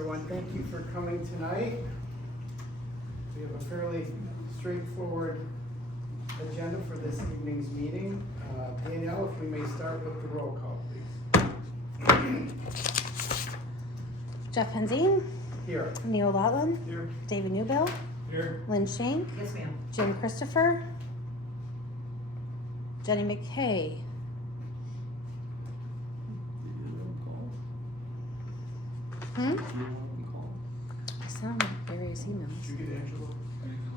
everyone. Thank you for coming tonight. We have a fairly straightforward agenda for this evening's meeting. Danielle, if we may start with the roll call, please. Jeff Penzine, Here. Neil Laughlin, Here. David Newbill, Here. Lynn Shane, Yes, ma'am. Jim Christopher, Jenny McKay. I sound like various emails. Did you get Angela?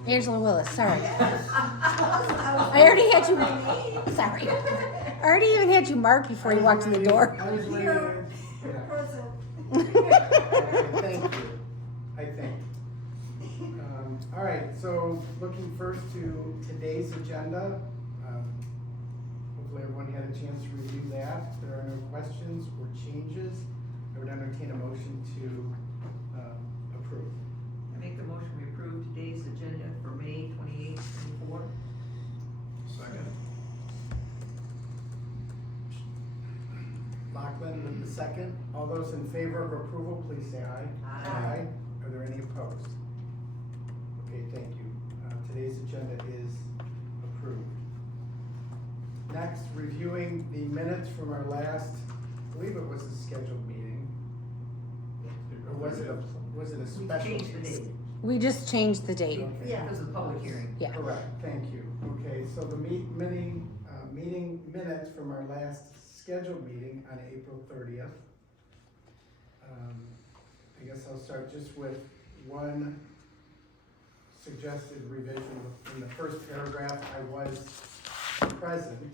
Angela Willis, sorry. I already had you, sorry. I already even had you marked before you walked in the door. I was waiting. Thank you. I think. All right, so looking first to today's agenda. Hopefully everyone had a chance to review that. If there are no questions or changes, I would entertain a motion to approve. I make the motion we approve today's agenda for May 28, 24. Second. Lachlan with the second. All those in favor of approval, please say aye. Aye. Are there any opposed? Okay, thank you. Today's agenda is approved. Next, reviewing the minutes from our last, I believe it was a scheduled meeting. Or was it a We special? changed the date. We just changed the date. Okay. Because of the public hearing. Yeah. Correct, thank you. Okay, so the meeting minutes from our last scheduled meeting on April 30th. I guess I'll start just with one suggested revision. In the first paragraph, I was present,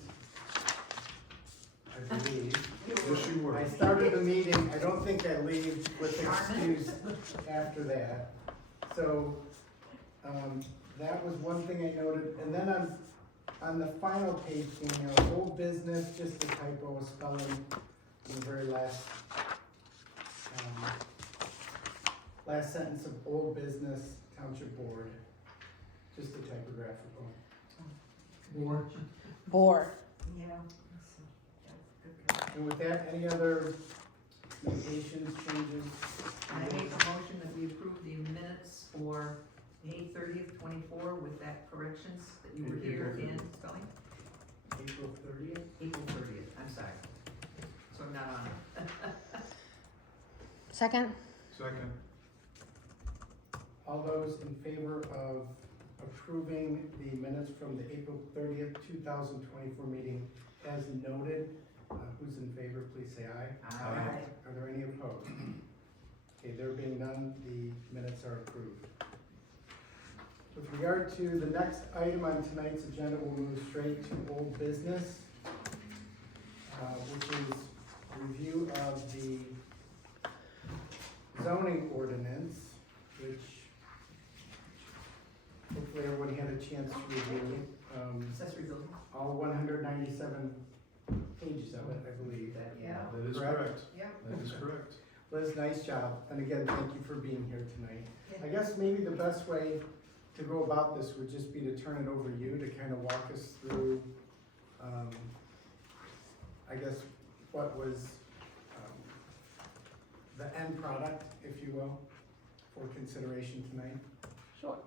I believe. Yes, you were. I started the meeting, I don't think I leave with excuse after that. So, that was one thing I noted, and then on the final page, old business, just a typo, a spelling in the very last sentence of old business township board, just a typographical. Board. Yeah. And with that, any other notations, changes? I make a motion that we approve the minutes for May 30th, 24 with that corrections that you were here again spelling. April 30th? April 30th, I'm sorry. So I'm not on it. Second? Second. All those in favor of approving the minutes from the April 30th, 2024 meeting as noted, who's in favor, please say aye. Aye. Are there any opposed? Okay, there being none, the minutes are approved. With regard to the next item on tonight's agenda, we'll move straight to old business, which is review of the zoning ordinance, which hopefully everybody had a chance to review. Accessory building. All 197 pages of it, I believe. Yeah. That is Correct. correct. Yeah. That is correct. Liz, nice job. And again, thank you for being here tonight. I guess maybe the best way to go about this would just be to turn it over to you to kind of walk us through, I guess, what was the end product, if you will, for consideration tonight. Sure.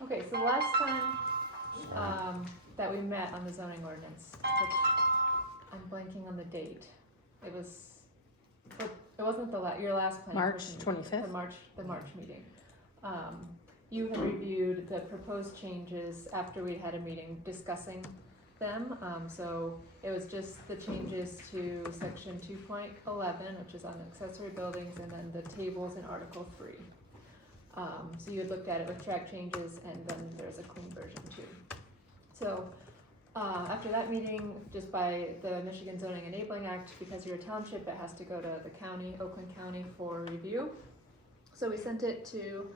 Okay, so the last time that we met on the zoning ordinance, which I'm blanking on the date. It wasn't your last planning March commission 25th? the March meeting. You had reviewed the proposed changes after we had a meeting discussing them. So it was just the changes to section 2.11, which is on accessory buildings, and then the tables in Article 3. So you had looked at it with track changes, and then there's a clean version too. So after that meeting, just by the Michigan Zoning Enabling Act, because you're a township, it has to go to the county, Oakland County, for review. So we sent it to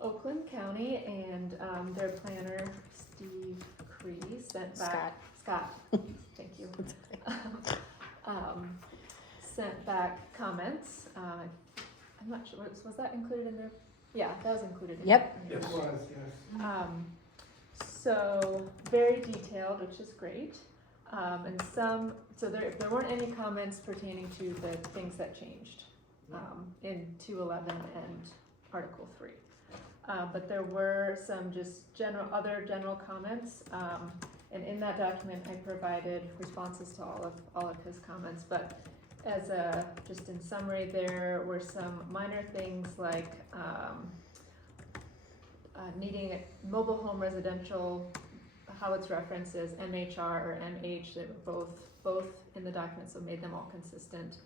Oakland County, and their planner, Steve Cree, sent back, Scott, thank you, sent back comments. I'm not sure, was that included in there? Yeah, that was included in Yep. in It yours. was, yes. So very detailed, which is great. And there weren't any comments pertaining to the things that changed. in 211 and Article 3. But there were some just other general comments, and in that document I provided responses to all of his comments, but as just in summary, there were some minor things like needing mobile home residential, how it's referenced as MHR or MH, they were both in the document, so made them all consistent.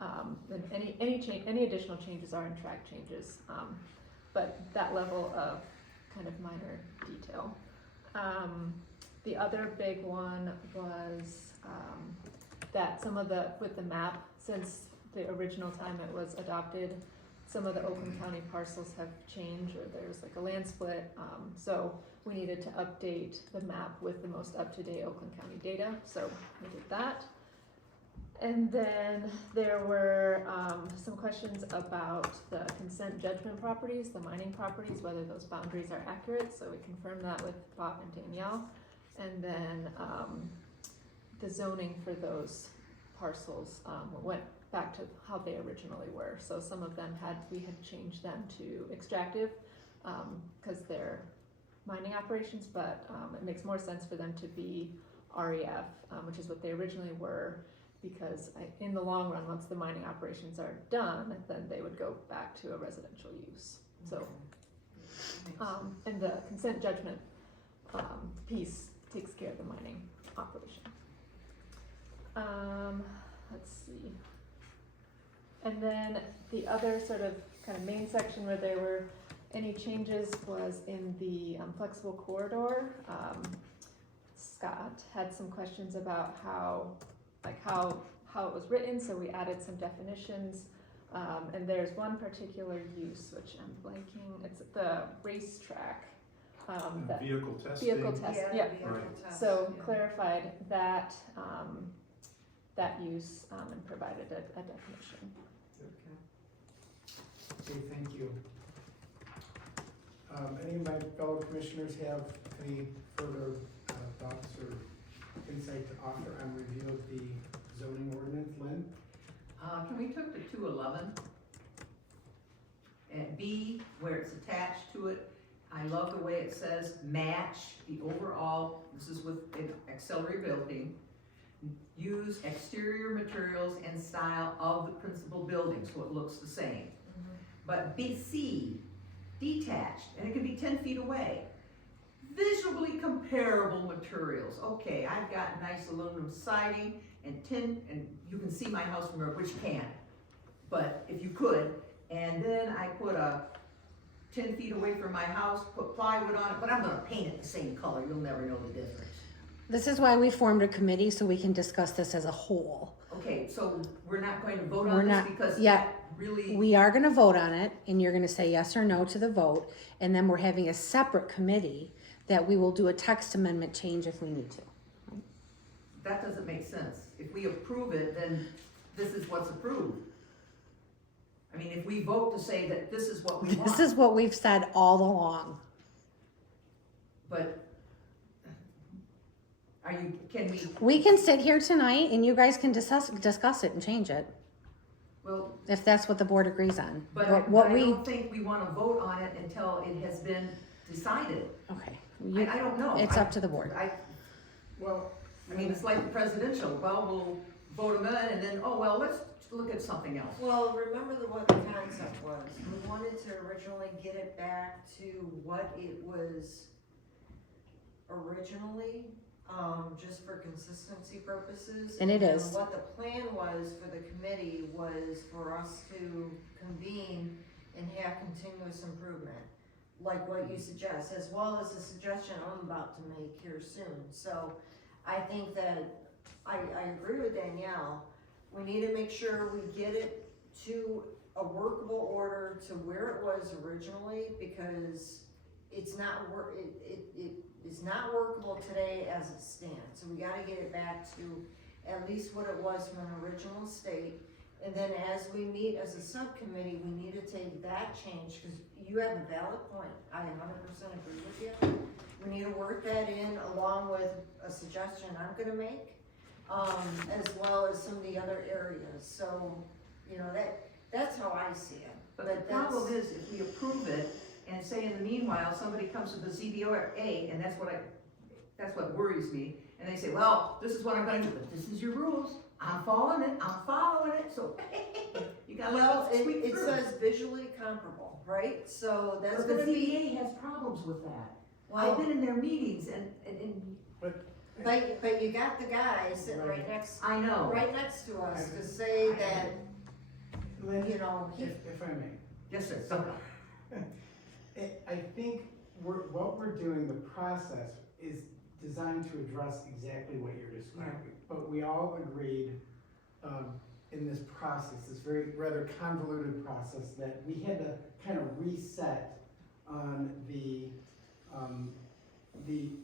And any additional changes are in track changes, but that level of kind of minor detail. The other big one was that with the map, since the original time it was adopted, some of the Oakland County parcels have changed, or there's like a land split, so we needed to update the map with the most up-to-date Oakland County data, so we did that. And then there were some questions about the consent judgment properties, the mining properties, whether those boundaries are accurate, so we confirmed that with Bob and Danielle. And then the zoning for those parcels went back to how they originally were. So some of them we had changed them to extractive because they're mining operations, but it makes more sense for them to be REF, which is what they originally were, because in the long run, once the mining operations are done, then they would go back to a residential use. So, and the consent judgment piece takes care of the mining operation. Let's see. And then the other sort of kind of main section where there were any changes was in the flexible corridor. Scott had some questions about how it was written, so we added some definitions. And there's one particular use, which I'm blanking, it's the racetrack. Vehicle testing. Vehicle test, yeah. So clarified that, that use and provided a definition. Okay, thank you. Any of my fellow commissioners have any further thoughts or insight to offer on review of the zoning ordinance, Lynn? Can we took to 211? And B, where it's attached to it, I love the way it says match the overall, this is with an auxiliary building, use exterior materials and style of the principal building, so it looks the same. But B, C, detached, and it can be 10 feet away. Visually comparable materials. Okay, I've got nice aluminum siding and tin, and you can see my house from there, which you can't, but if you could, and then I put 10 feet away from my house, put plywood on it, but I'm gonna paint it the same color, you'll never know the difference. This is why we formed a committee, so we can discuss this as a whole. Okay, so we're not going to vote We're on this not- because yeah. that really, We are gonna vote on it, and you're gonna say yes or no to the vote, and then we're having a separate committee that we will do a text amendment change if we need to. that doesn't make sense. If we approve it, then this is what's approved. I mean, if we vote to say that this is what we want. This is what we've said all along. But can we? We can sit here tonight and you guys can discuss it and change it, Well, if that's what the board agrees on. but What I we, don't think we wanna vote on it until it has been decided. okay, I don't know. it's up to the board. Well, I mean, it's like the presidential, well, we'll vote them in and then, oh, well, let's look at something else. Well, remember what the concept was. We wanted to originally get it back to what it was originally, just for consistency purposes. And it then is. What the plan was for the committee was for us to convene and have continuous improvement, like what you suggest, as well as the suggestion I'm about to make here soon. So I think that, I agree with Danielle. We need to make sure we get it to a workable order to where it was originally, because it's not it is not workable today as it stands. So we gotta get it back to at least what it was from an original state. And then as we meet as a subcommittee, we need to take that change, because you have a valid point. I 100% agree with you. We need to work that in along with a suggestion I'm gonna make, as well as some of the other areas. So, you know, that's how I see it. But the But problem that's- is, if we approve it, and say in the meanwhile, somebody comes to the ZBA, and that's what worries me, and they say, well, this is what I'm gonna do, but this is your rules, I'm following it, so, you gotta Well, let it squeak it through. says visually comparable, right? So that's But the gonna be, ZBA has problems with that. I've well, been in their meetings, and but you got the guy sitting right next, I know. right next to us to say that, Lynn, you know, he, if I may. Yes, sir, so, I think what we're doing, the process is designed to address exactly what you're describing. But we all agreed, in this process, this very rather convoluted process, that we had to kind of reset on the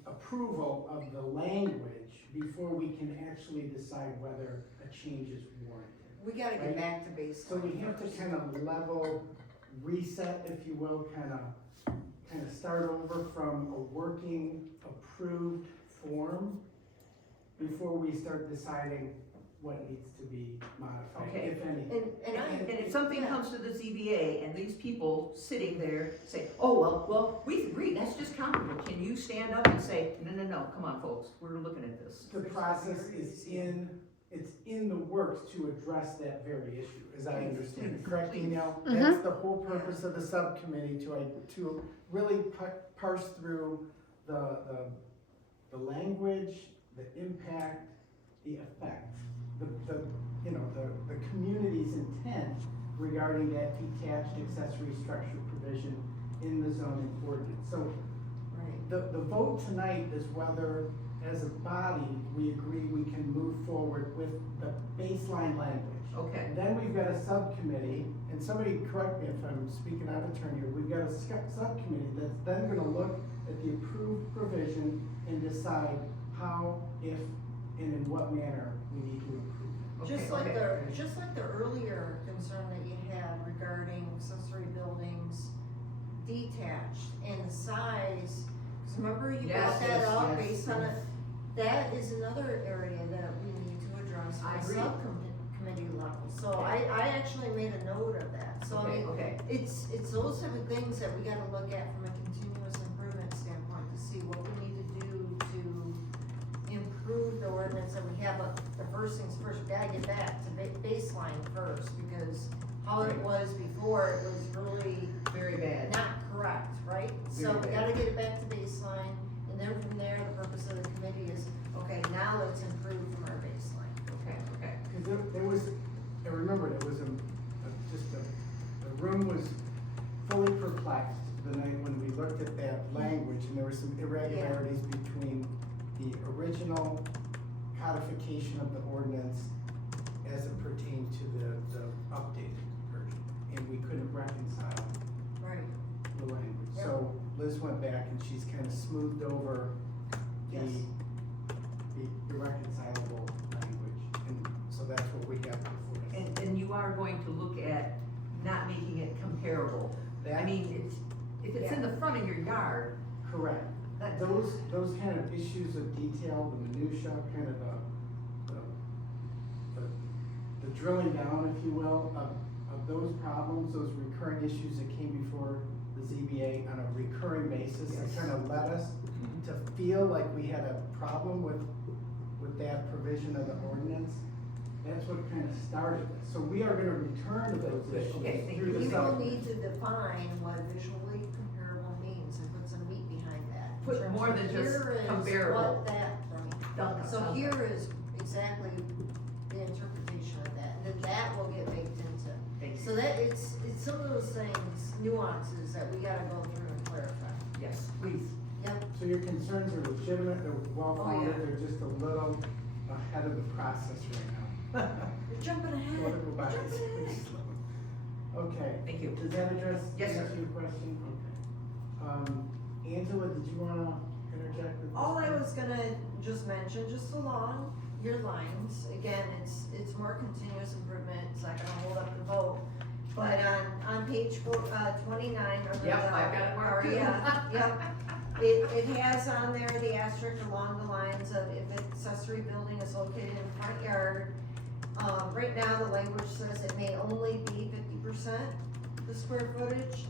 approval of the language before we can actually decide whether a change is warranted. we gotta get Right. back to baseline. So we have to kind of level, reset, if you will, kind of start over from a working, approved form before we start deciding what needs to be modified, Okay. if anything. and if something yeah. comes to the ZBA, and these people sitting there say, oh, well, we agree, that's just comparable, can you stand up and say, no, come on, folks, we're looking at this. The process is it's in the works to address that very issue, as I understand it. Correct, Danielle? That's the whole purpose of the subcommittee, to really parse through the language, the impact, the effect, the community's intent regarding that detached accessory structure provision in the zoning ordinance. So Right. the vote tonight is whether, as a body, we agree we can move forward with the baseline language. Okay, Then we've got a subcommittee, and somebody correct me if I'm speaking out of turn here, we've got a subcommittee that's then gonna look at the approved provision and decide how, if, and in what manner we need to improve it. Just okay. like the earlier concern that you had regarding accessory buildings detached and the size, 'cause remember you Yes, brought that yes, up yes, based on yes. it. That is another area that we need to address I on a agree. subcommittee level. So I actually made a note of that. So I Okay, mean, okay, it's those type of things that we gotta look at from a continuous improvement standpoint to see what we need to do to improve the ordinance that we have. But the first things first, we gotta get back to baseline first, because how it Right. was before, it was really very bad. not correct, right? So Very we bad. gotta get it back to baseline, and then from there, the purpose of the committee is, okay, now let's improve from our baseline. Okay. Cause there was, I remember there was the room was fully perplexed the night when we looked at that language, and there were some irregularities between the original codification of the ordinance as it pertained to the updated version, and we couldn't reconcile Right. the language. So Liz went back and she's kind of smoothed over the Yes. irreconcilable language, and so that's what we got before us. And you are going to look at not making it comparable. I mean, if it's in the front of your yard, Correct. that's, Those kind of issues of detail, the minutia, kind of the drilling down, if you will, of those problems, those recurring issues that came before the ZBA on a recurring basis, that Yes. kind of led us to feel like we had a problem with that provision of the ordinance. That's what kind of started this. So we are gonna return to those Good. Okay, issues thank through you. the We will subcommittee. need to define what visually comparable means and put some meat behind that. in Put terms more of than just here is comparable. what that, Done. so here is exactly the interpretation of that, and then that will get baked into. Thank you. So that, it's some of those things, nuances that we gotta go through and clarify. Yes, please. Yep, So your concerns are legitimate, they're well-founded, Oh, yeah. they're just a little ahead of the process right now. you're jumping ahead. Wanna go back? You're jumping ahead. Okay, Thank you. does that address, Yes, sir. answer your question? Okay. Angela, did you wanna interject with this? All I was gonna just mention, just along your lines, again, it's more continuous improvement, it's not gonna hold up the vote. But on page 29 under the. Yep, I've got it marked too. Yep. It has on there the asterisk along the lines of if an accessory building is located in the front yard. Right now, the language says it may only be 50%. the square footage.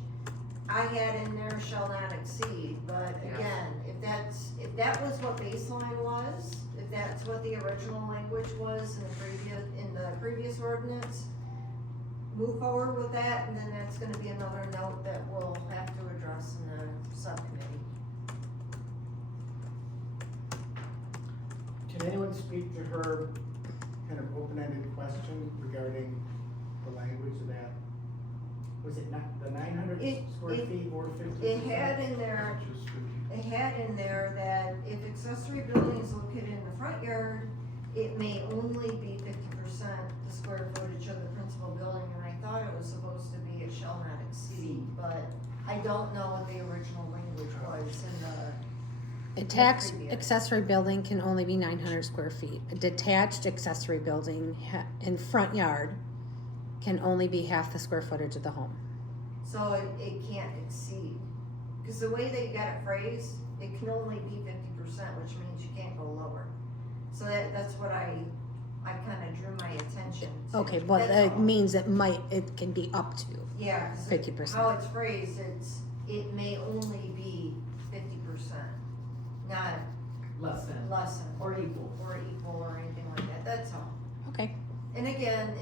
I had in there shall not exceed, but Yeah. again, if that was what baseline was, if that's what the original language was in the previous ordinance, move forward with that, and then that's gonna be another note that we'll have to address in the subcommittee. Can anyone speak to her kind of open-ended question regarding the language of that? Was it not the 900 square It- feet or 50%? It had in there, that if accessory building is located in the front yard, it may only be 50% the square footage of the principal building, and I thought it was supposed to be it shall not exceed, but I don't know what the original language was in the. Attached previous. accessory building can only be 900 square feet. A detached accessory building in front yard can only be half the square footage of the home. So it can't exceed, cause the way they got it phrased, it can only be 50%, which means you can't go lower. So that's what I kinda drew my attention to. Okay, but That's that all. means it can be up to. Yeah, 'cause 50%. how it's phrased, it may only be 50%, not Less than, less than, or equal. or anything like that, that's all. Okay. And again,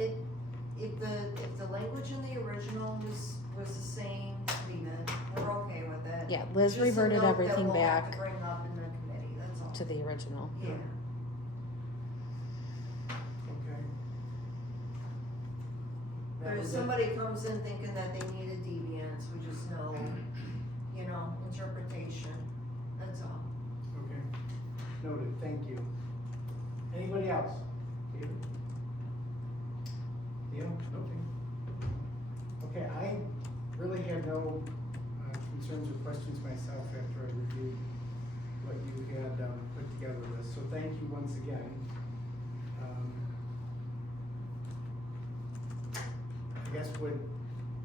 if the language in the original was the same, leave it, we're okay with it. Yeah, Liz Just a reverted note that everything we'll have back to bring up in the committee, that's all. to the original. Yeah, Okay. but That if was it. somebody comes in thinking that they need a deviance, we just know, interpretation, that's all. Okay, noted, thank you. Anybody else? David? Neil, nothing? Okay, I really had no concerns or questions myself after I reviewed what you had put together with this, so thank you once again. I guess would,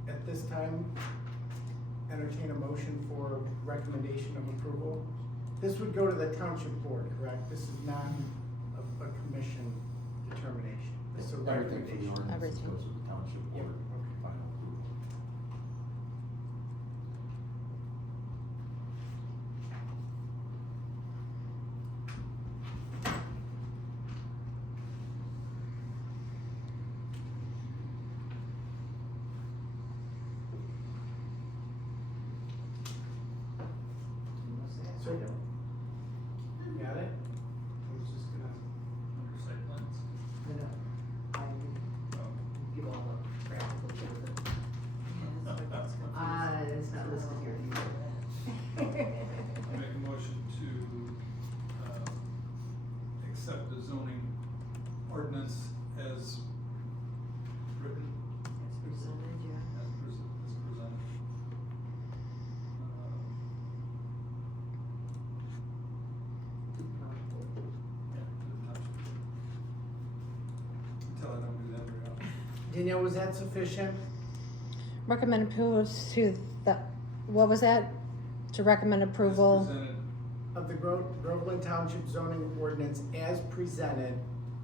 at this time, entertain a motion for recommendation of approval. This would go to the township board, correct? This is not a commission determination. This is a Everything from the recommendation. ordinance Everything. goes with the township Yep, board. okay. Final approval. So, got it? I was just gonna, Under site plans? Give all the practical to it. It's not listed here either. I make a motion to, accept the zoning ordinance as written, It's presented, yeah. as presented. Yeah, to the township. Until I don't do that very often. Danielle, was that sufficient? Recommend approval to the, what was that? To recommend approval. As presented, Of the Groveland Township zoning ordinance as presented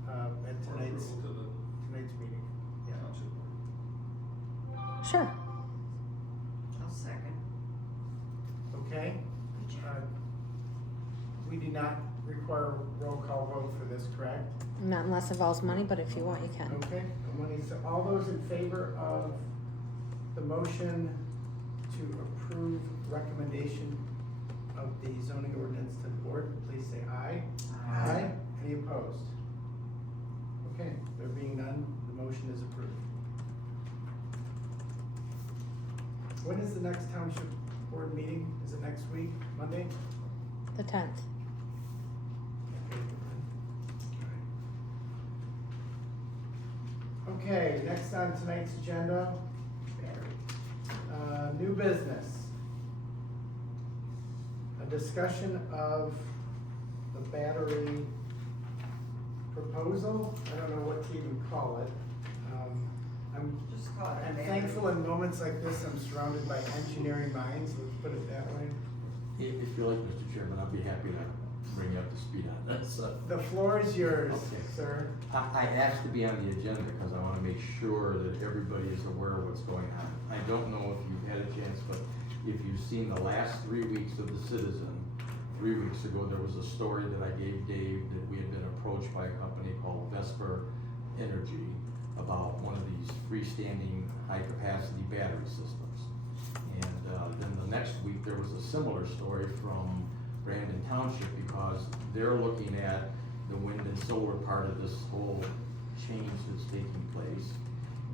at for tonight's approval to the meeting. Yeah. township board. Sure. I'll second. Okay? We do not require a roll call vote for this, correct? Not unless it involves money, but if you want, you can. Okay, the money, so all those in favor of the motion to approve recommendation of the zoning ordinance to the board, please say aye. Aye. Any opposed? Okay, there being none, the motion is approved. When is the next township board meeting? Is it next week, Monday? The 10th. Okay, next on tonight's agenda, new business. A discussion of the battery proposal, I don't know what to even call it. Just call it a I'm battery. thankful in moments like this, I'm surrounded by engineering minds, let's put it that way. If you like, Mr. Chairman, I'd be happy to bring you up to speed on this. The floor is yours, Okay. sir. I asked to be on the agenda because I wanna make sure that everybody is aware of what's going on. I don't know if you've had a chance, but if you've seen the last 3 weeks of The Citizen, 3 weeks ago, there was a story that I gave Dave that we had been approached by a company called Vesper Energy about one of these freestanding high-capacity battery systems. And then the next week, there was a similar story from Groveland Township because they're looking at the wind and solar part of this whole change that's taking place.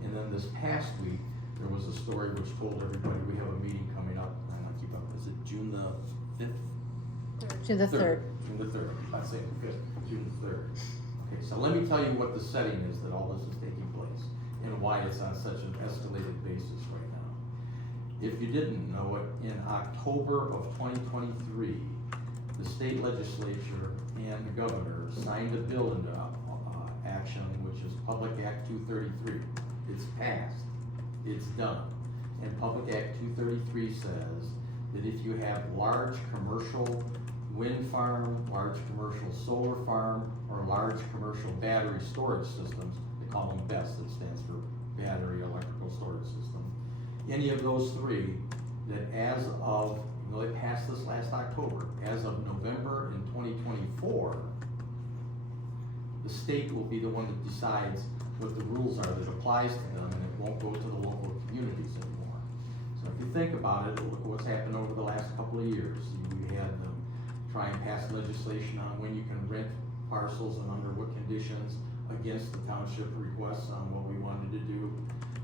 And then this past week, there was a story which told everybody we have a meeting coming up, I'm not keep up, is it June the 5th? To the third. June the 3rd, I'm not saying the 5th, June the 3rd. Okay, so let me tell you what the setting is that all this is taking place and why it's on such an escalated basis right now. If you didn't know it, in October of 2023, the state legislature and the governor signed a bill into action, which is Public Act 233. It's passed, it's done. And Public Act 233 says that if you have large commercial wind farm, large commercial solar farm, or large commercial battery storage systems, they call them BESS, that stands for Battery Electrical Storage System. Any of those three, that as of, you know, they passed this last October, as of November in 2024, the state will be the one that decides what the rules are that applies to them, and it won't go to the local communities anymore. So if you think about it, look at what's happened over the last couple of years. We had them try and pass legislation on when you can rent parcels and under what conditions against the township requests on what we wanted to do.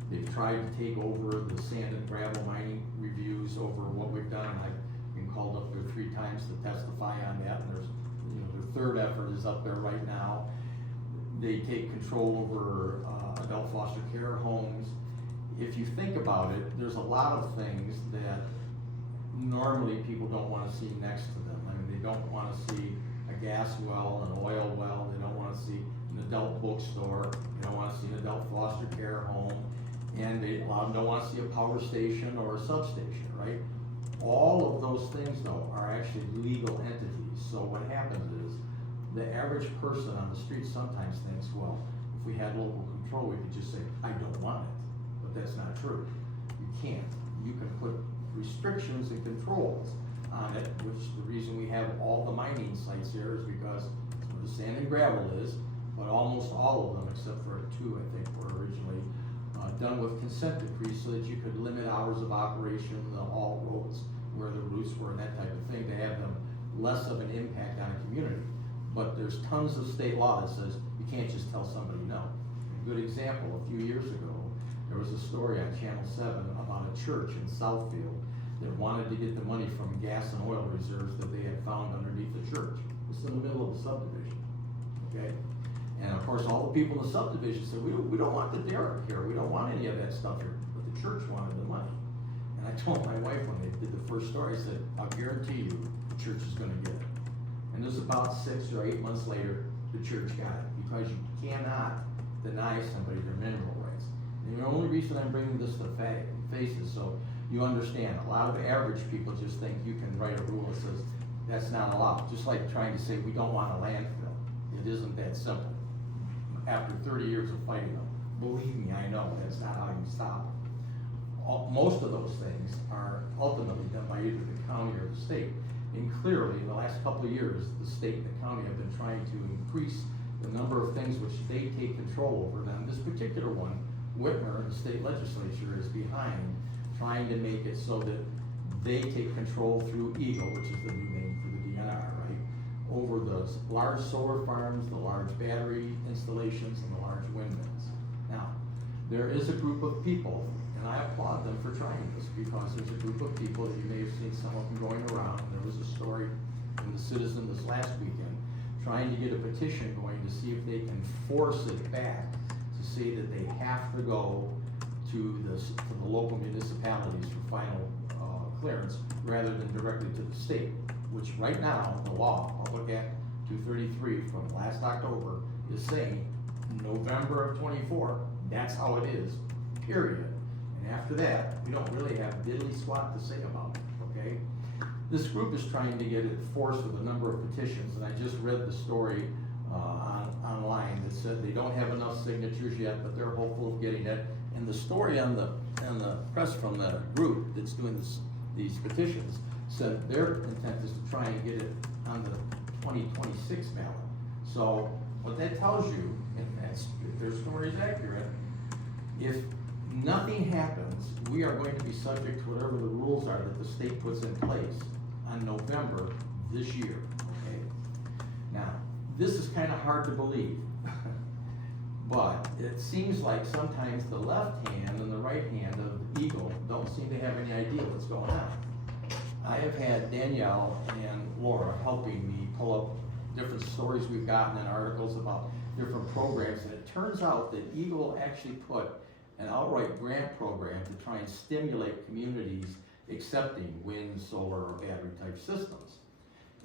They've tried to take over the sand and gravel mining reviews over what we've done. I've been called up there 3 times to testify on that, and there's, you know, their third effort is up there right now. They take control over adult foster care homes. If you think about it, there's a lot of things that normally people don't want to see next to them. I mean, they don't want to see a gas well, an oil well, they don't want to see an adult bookstore, they don't want to see an adult foster care home, and a lot of them don't want to see a power station or a substation, right? All of those things, though, are actually legal entities. So what happens is, the average person on the street sometimes thinks, well, if we had local control, we could just say, I don't want it. But that's not true. You can't. You can put restrictions and controls on it, which the reason we have all the mining sites here is because it's where the sand and gravel is, but almost all of them, except for 2, I think, were originally done with consent decrees so that you could limit hours of operation, all roads, where the routes were and that type of thing, to have them less of an impact on a community. But there's tons of state law that says you can't just tell somebody no. A good example, a few years ago, there was a story on Channel 7 about a church in Southfield that wanted to get the money from gas and oil reserves that they had found underneath the church. It's in the middle of the subdivision, okay? And of course, all the people in the subdivision said, we don't want the derrick here, we don't want any of that stuff here, but the church wanted the money. And I told my wife when they did the first story, I said, I'll guarantee you, the church is gonna get it. And it was about 6 or 8 months later, the church got it, because you cannot deny somebody their mineral rights. And the only reason I'm bringing this to face is so you understand, a lot of average people just think you can write a rule that says that's not allowed. Just like trying to say we don't want a landfill. It isn't that simple. After 30 years of fighting them, believe me, I know that's not how you stop it. Most of those things are ultimately done by either the county or the state. And clearly, in the last couple of years, the state and the county have been trying to increase the number of things which they take control over. Now, this particular one, Whitmer, the state legislature, is behind trying to make it so that they take control through EGLE, which is the new name for the DNR, right? Over the large solar farms, the large battery installations, and the large windmills. Now, there is a group of people, and I applaud them for trying this, because there's a group of people that you may have seen some of them going around. There was a story in the Citizen this last weekend trying to get a petition going to see if they can force it back to say that they have to go to the local municipalities for final clearance rather than directly to the state, which right now, the law, Public Act 233 from last October, is saying November of 24, that's how it is, period. And after that, we don't really have diddly squat to say about it, okay? This group is trying to get it forced with a number of petitions, and I just read the story online that said they don't have enough signatures yet, but they're hopeful of getting it. And the story on the press from the group that's doing these petitions said their intent is to try and get it on the 2026 ballot. So what that tells you, and that's, if their story is accurate, if nothing happens, we are going to be subject to whatever the rules are that the state puts in place on November this year, okay? Now, this is kind of hard to believe, but it seems like sometimes the left hand and the right hand of Eagle don't seem to have any idea what's going on. I have had Danielle and Laura helping me pull up different stories we've gotten and articles about different programs, and it turns out that Eagle actually put an outright grant program to try and stimulate communities accepting wind, solar, or battery type systems.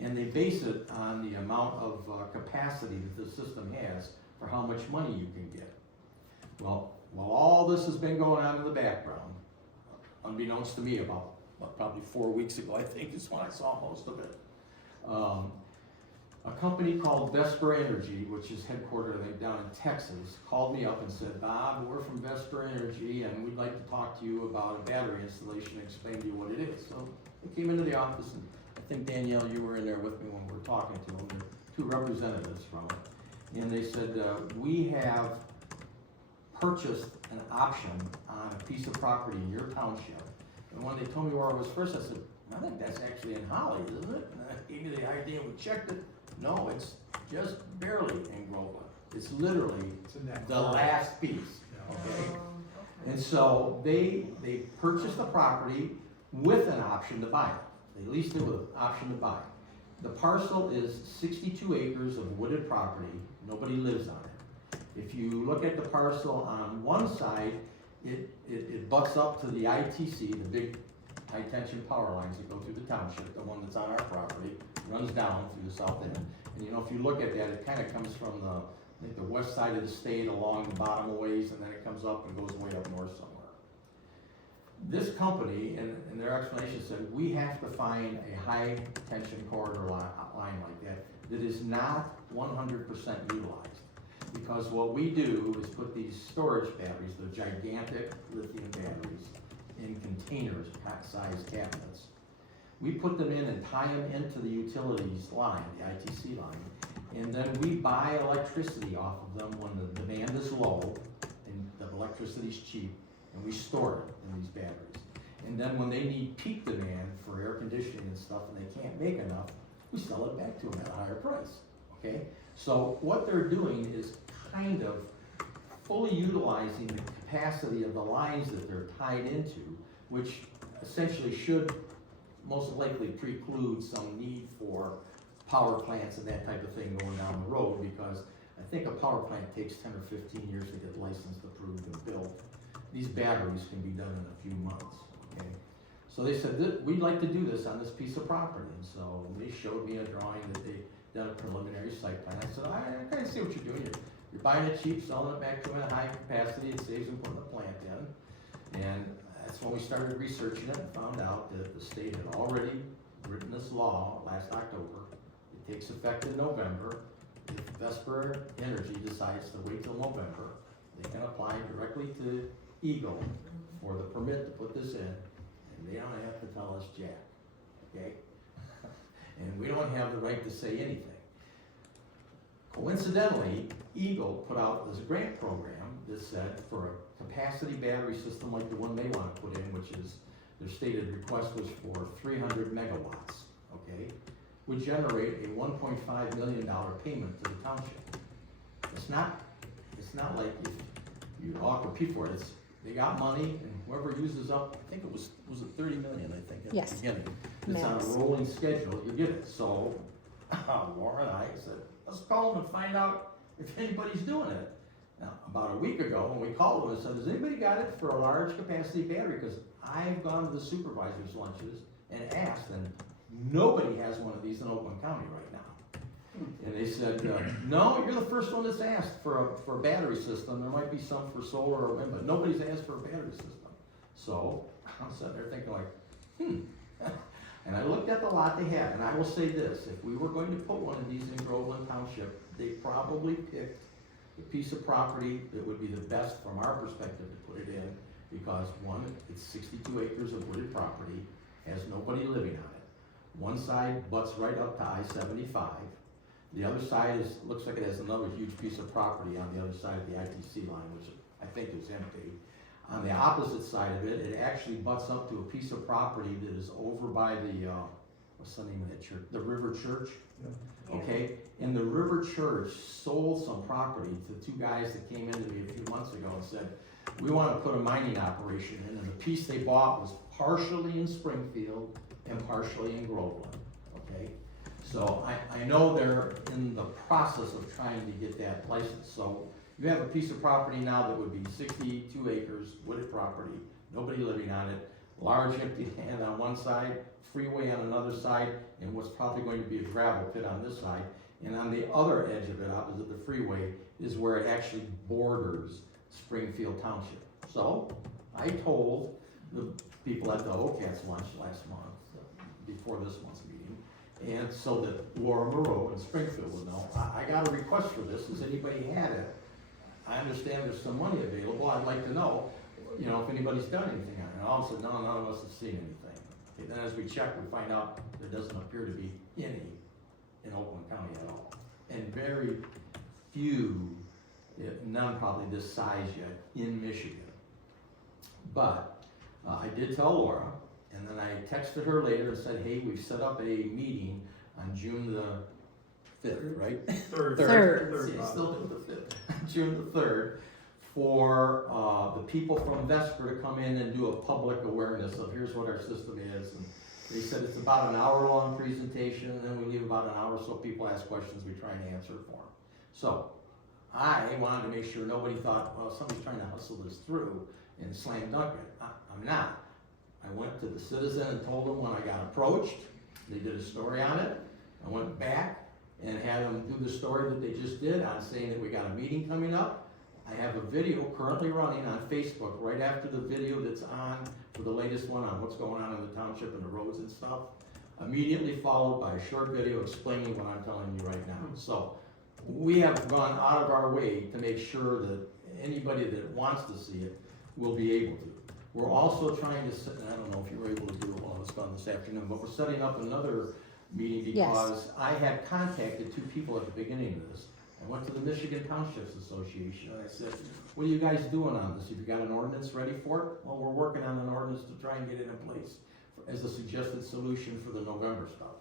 And they base it on the amount of capacity that the system has for how much money you can get. Well, while all this has been going on in the background, unbeknownst to me about probably 4 weeks ago, I think is when I saw most of it, a company called Vesper Energy, which is headquartered, I think, down in Texas, called me up and said, Bob, we're from Vesper Energy, and we'd like to talk to you about a battery installation and explain to you what it is. So I came into the office, and I think, Danielle, you were in there with me when we were talking to them, the two representatives from it. And they said, we have purchased an option on a piece of property in your township. And when they told me where I was first, I said, I think that's actually in Holly, isn't it? And I gave me the idea, we checked it. No, it's just barely in Groveland. It's literally the last piece, okay? And so they purchased the property with an option to buy it. They leased it with an option to buy it. The parcel is 62 acres of wooded property. Nobody lives on it. If you look at the parcel on one side, it butts up to the ITC, the big high tension power lines that go through the township, the one that's on our property, runs down through the south end. And you know, if you look at that, it kind of comes from the, I think, the west side of the state along the bottom of ways, and then it comes up and goes way up north somewhere. This company, and their explanation said, we have to find a high tension corridor line like that is not 100% utilized. Because what we do is put these storage batteries, the gigantic lithium batteries, in containers, sized cabinets. We put them in and tie them into the utilities line, the ITC line, and then we buy electricity off of them when the demand is low and the electricity is cheap, and we store it in these batteries. And then when they need peak demand for air conditioning and stuff and they can't make enough, we sell it back to them at a higher price, okay? So what they're doing is kind of fully utilizing the capacity of the lines that they're tied into, which essentially should most likely preclude some need for power plants and that type of thing going down the road, because I think a power plant takes 10 or 15 years to get licensed, approved, and built. These batteries can be done in a few months, okay? So they said, we'd like to do this on this piece of property, and so they showed me a drawing that they done a preliminary site plan. I said, I kind of see what you're doing. You're buying it cheap, selling it back to them at high capacity, it saves them putting a plant in. And that's when we started researching it and found out that the state had already written this law last October. It takes effect in November. If Vesper Energy decides to wait till November, they can apply directly to Eagle for the permit to put this in, and they don't have to tell us jack, okay? And we don't have the right to say anything. Coincidentally, Eagle put out this grant program that said for a capacity battery system like the one they want to put in, which is, their stated request was for 300 megawatts, okay, would generate a $1.5 million payment to the township. It's not like if you all compete for it, they got money, and whoever uses up, I think it was it 30 million, I think, at Yes. the beginning. It's Max. on a rolling schedule, you get it. So, Laura and I said, let's call them and find out if anybody's doing it. Now, about a week ago, when we called them and said, has anybody got it for a large capacity battery? Because I've gone to the supervisors' lunches and asked, and nobody has one of these in Oakland County right now. And they said, no, you're the first one that's asked for a battery system. There might be some for solar or wind, but nobody's asked for a battery system. So I'm sitting there thinking like, And I looked at the lot they had, and I will say this, if we were going to put one of these in Groveland Township, they probably picked the piece of property that would be the best from our perspective to put it in, because one, it's 62 acres of wooded property, has nobody living on it. One side butts right up to I-75. The other side looks like it has another huge piece of property on the other side of the ITC line, which I think is empty. On the opposite side of it, it actually butts up to a piece of property that is over by the, what's the name of that church? The River Church? Okay, and the River Church sold some property to two guys that came into me a few months ago and said, we want to put a mining operation in, and the piece they bought was partially in Springfield and partially in Groveland, okay? So I know they're in the process of trying to get that license. So you have a piece of property now that would be 62 acres, wooded property, nobody living on it, large empty land on one side, freeway on another side, and what's probably going to be a gravel pit on this side. And on the other edge of it, opposite the freeway, is where it actually borders Springfield Township. So I told the people at the OCAT's lunch last month, before this month's meeting, and so that Laura Moreau in Springfield would know, I got a request for this, has anybody had it? I understand there's some money available, I'd like to know, you know, if anybody's done anything on it. And all of a sudden, no, none of us have seen anything. Okay, then as we check, we find out there doesn't appear to be any in Oakland County at all. And very few, none probably this size yet, in Michigan. But I did tell Laura, and then I texted her later and said, hey, we've set up a meeting on June the 5th, right? Third. See, I still do the 5th. June the 3rd, for the people from Vesper to come in and do a public awareness of here's what our system is. And they said it's about an hour-long presentation, and then we leave about an hour so people ask questions, we try and answer for them. So I wanted to make sure nobody thought, well, somebody's trying to hustle this through and slam dunk it. I'm not. I went to the Citizen and told them when I got approached. They did a story on it. I went back and had them do the story that they just did on saying that we got a meeting coming up. I have a video currently running on Facebook right after the video that's on for the latest one on what's going on in the township and the roads and stuff. Immediately followed by a short video explaining what I'm telling you right now. So we have gone out of our way to make sure that anybody that wants to see it will be able to. We're also trying to, I don't know if you were able to do it while it's done this afternoon, but we're setting up another meeting because I had contacted two people at the beginning of this. I went to the Michigan Townships Association and I said, what are you guys doing on this? Have you got an ordinance ready for it? Well, we're working on an ordinance to try and get it in place as a suggested solution for the November stuff,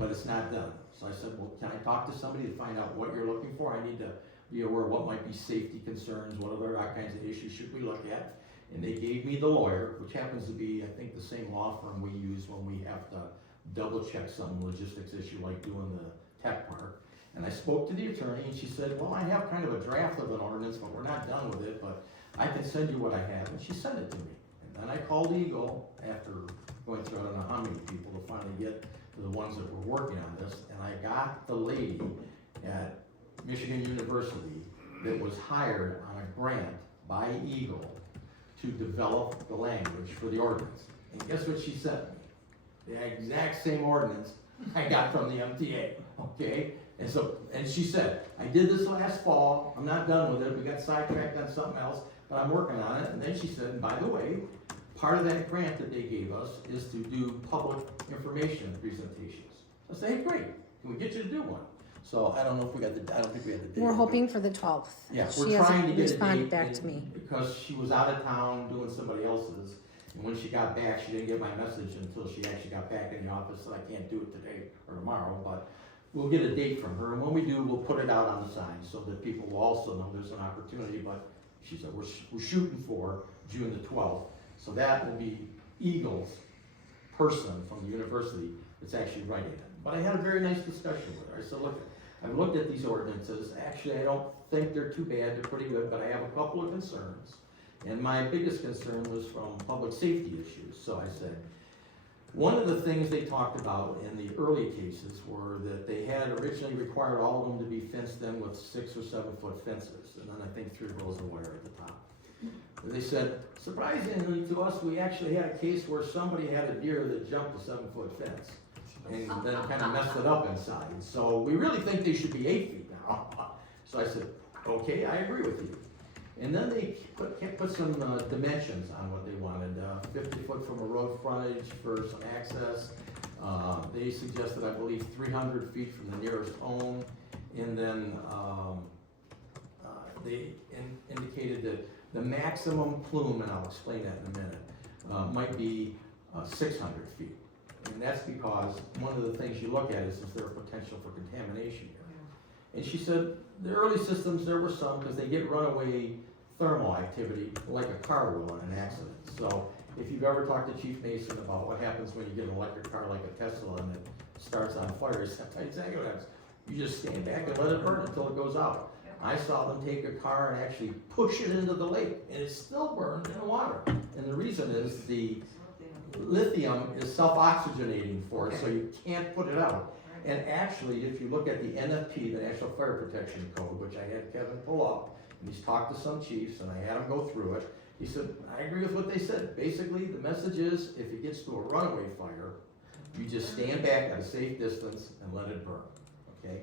but it's not done. So I said, well, can I talk to somebody to find out what you're looking for? I need to be aware of what might be safety concerns, what other kinds of issues should we look at? And they gave me the lawyer, which happens to be, I think, the same law firm we use when we have to double check some logistics issue like doing the tech park. And I spoke to the attorney and she said, well, I have kind of a draft of an ordinance, but we're not done with it, but I can send you what I have. And she sent it to me. And then I called Eagle after going through, I don't know how many people to finally get to the ones that were working on this. And I got the lady at Michigan University that was hired on a grant by Eagle to develop the language for the ordinance. And guess what she sent me? The exact same ordinance I got from the MTA, okay? And she said, I did this last fall, I'm not done with it, we got sidetracked on something else, but I'm working on it. And then she said, by the way, part of that grant that they gave us is to do public information presentations. I said, hey, great, can we get you to do one? So I don't know if we got I don't think we had the date. We're hoping for the 12th. Yeah, She we're trying to hasn't get a responded date back to me. because she was out of town doing somebody else's. And when she got back, she didn't get my message until she actually got back in the office, so I can't do it today or tomorrow, but we'll get a date from her. And when we do, we'll put it out on the sign so that people will also know there's an opportunity. But she said, we're shooting for June the 12th. So that will be Eagle's person from the university that's actually writing it. But I had a very nice discussion with her. I said, look, I've looked at these ordinances. Actually, I don't think they're too bad. They're pretty good, but I have a couple of concerns. And my biggest concern was from public safety issues. So I said, one of the things they talked about in the early cases were that they had originally required all of them to be fenced in with 6 or 7 foot fences. And then I think 3 rows of wire at the top. They said, surprisingly to us, we actually had a case where somebody had a deer that jumped a 7-foot fence and then kind of messed it up inside. So we really think they should be 8 feet now. So I said, okay, I agree with you. And then they put some dimensions on what they wanted, 50 foot from a road frontage for some access. They suggested, I believe, 300 feet from the nearest home. And then they indicated that the maximum plume, and I'll explain that in a minute, might be 600 feet. And that's because one of the things you look at is there a potential for contamination here? And she said, the early systems, there were some, because they get runaway thermal activity like a car will in an accident. So if you've ever talked to Chief Mason about what happens when you get an electric car like a Tesla and it starts on fire, sometimes exactly what happens. You just stand back and let it burn until it goes out. I saw them take a car and actually push it into the lake, and it still burned in the water. And the reason is the lithium is self-oxygenating for it, so you can't put it out. And actually, if you look at the NFP, the National Fire Protection Code, which I had Kevin pull up, and he's talked to some chiefs, and I had him go through it, he said, I agree with what they said. Basically, the message is, if it gets to a runaway fire, you just stand back at a safe distance and let it burn, okay?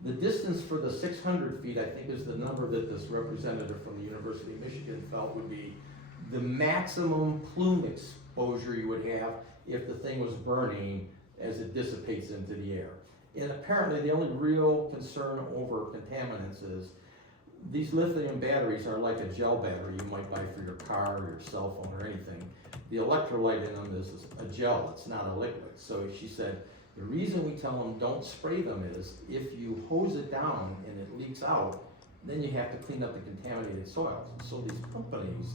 The distance for the 600 feet, I think, is the number that this representative from the University of Michigan felt would be the maximum plume exposure you would have if the thing was burning as it dissipates into the air. And apparently the only real concern over contaminants is these lithium batteries are like a gel battery you might buy for your car or your cell phone or anything. The electrolyte in them is a gel, it's not a liquid. So she said, the reason we tell them don't spray them is if you hose it down and it leaks out, then you have to clean up the contaminated soils. So these companies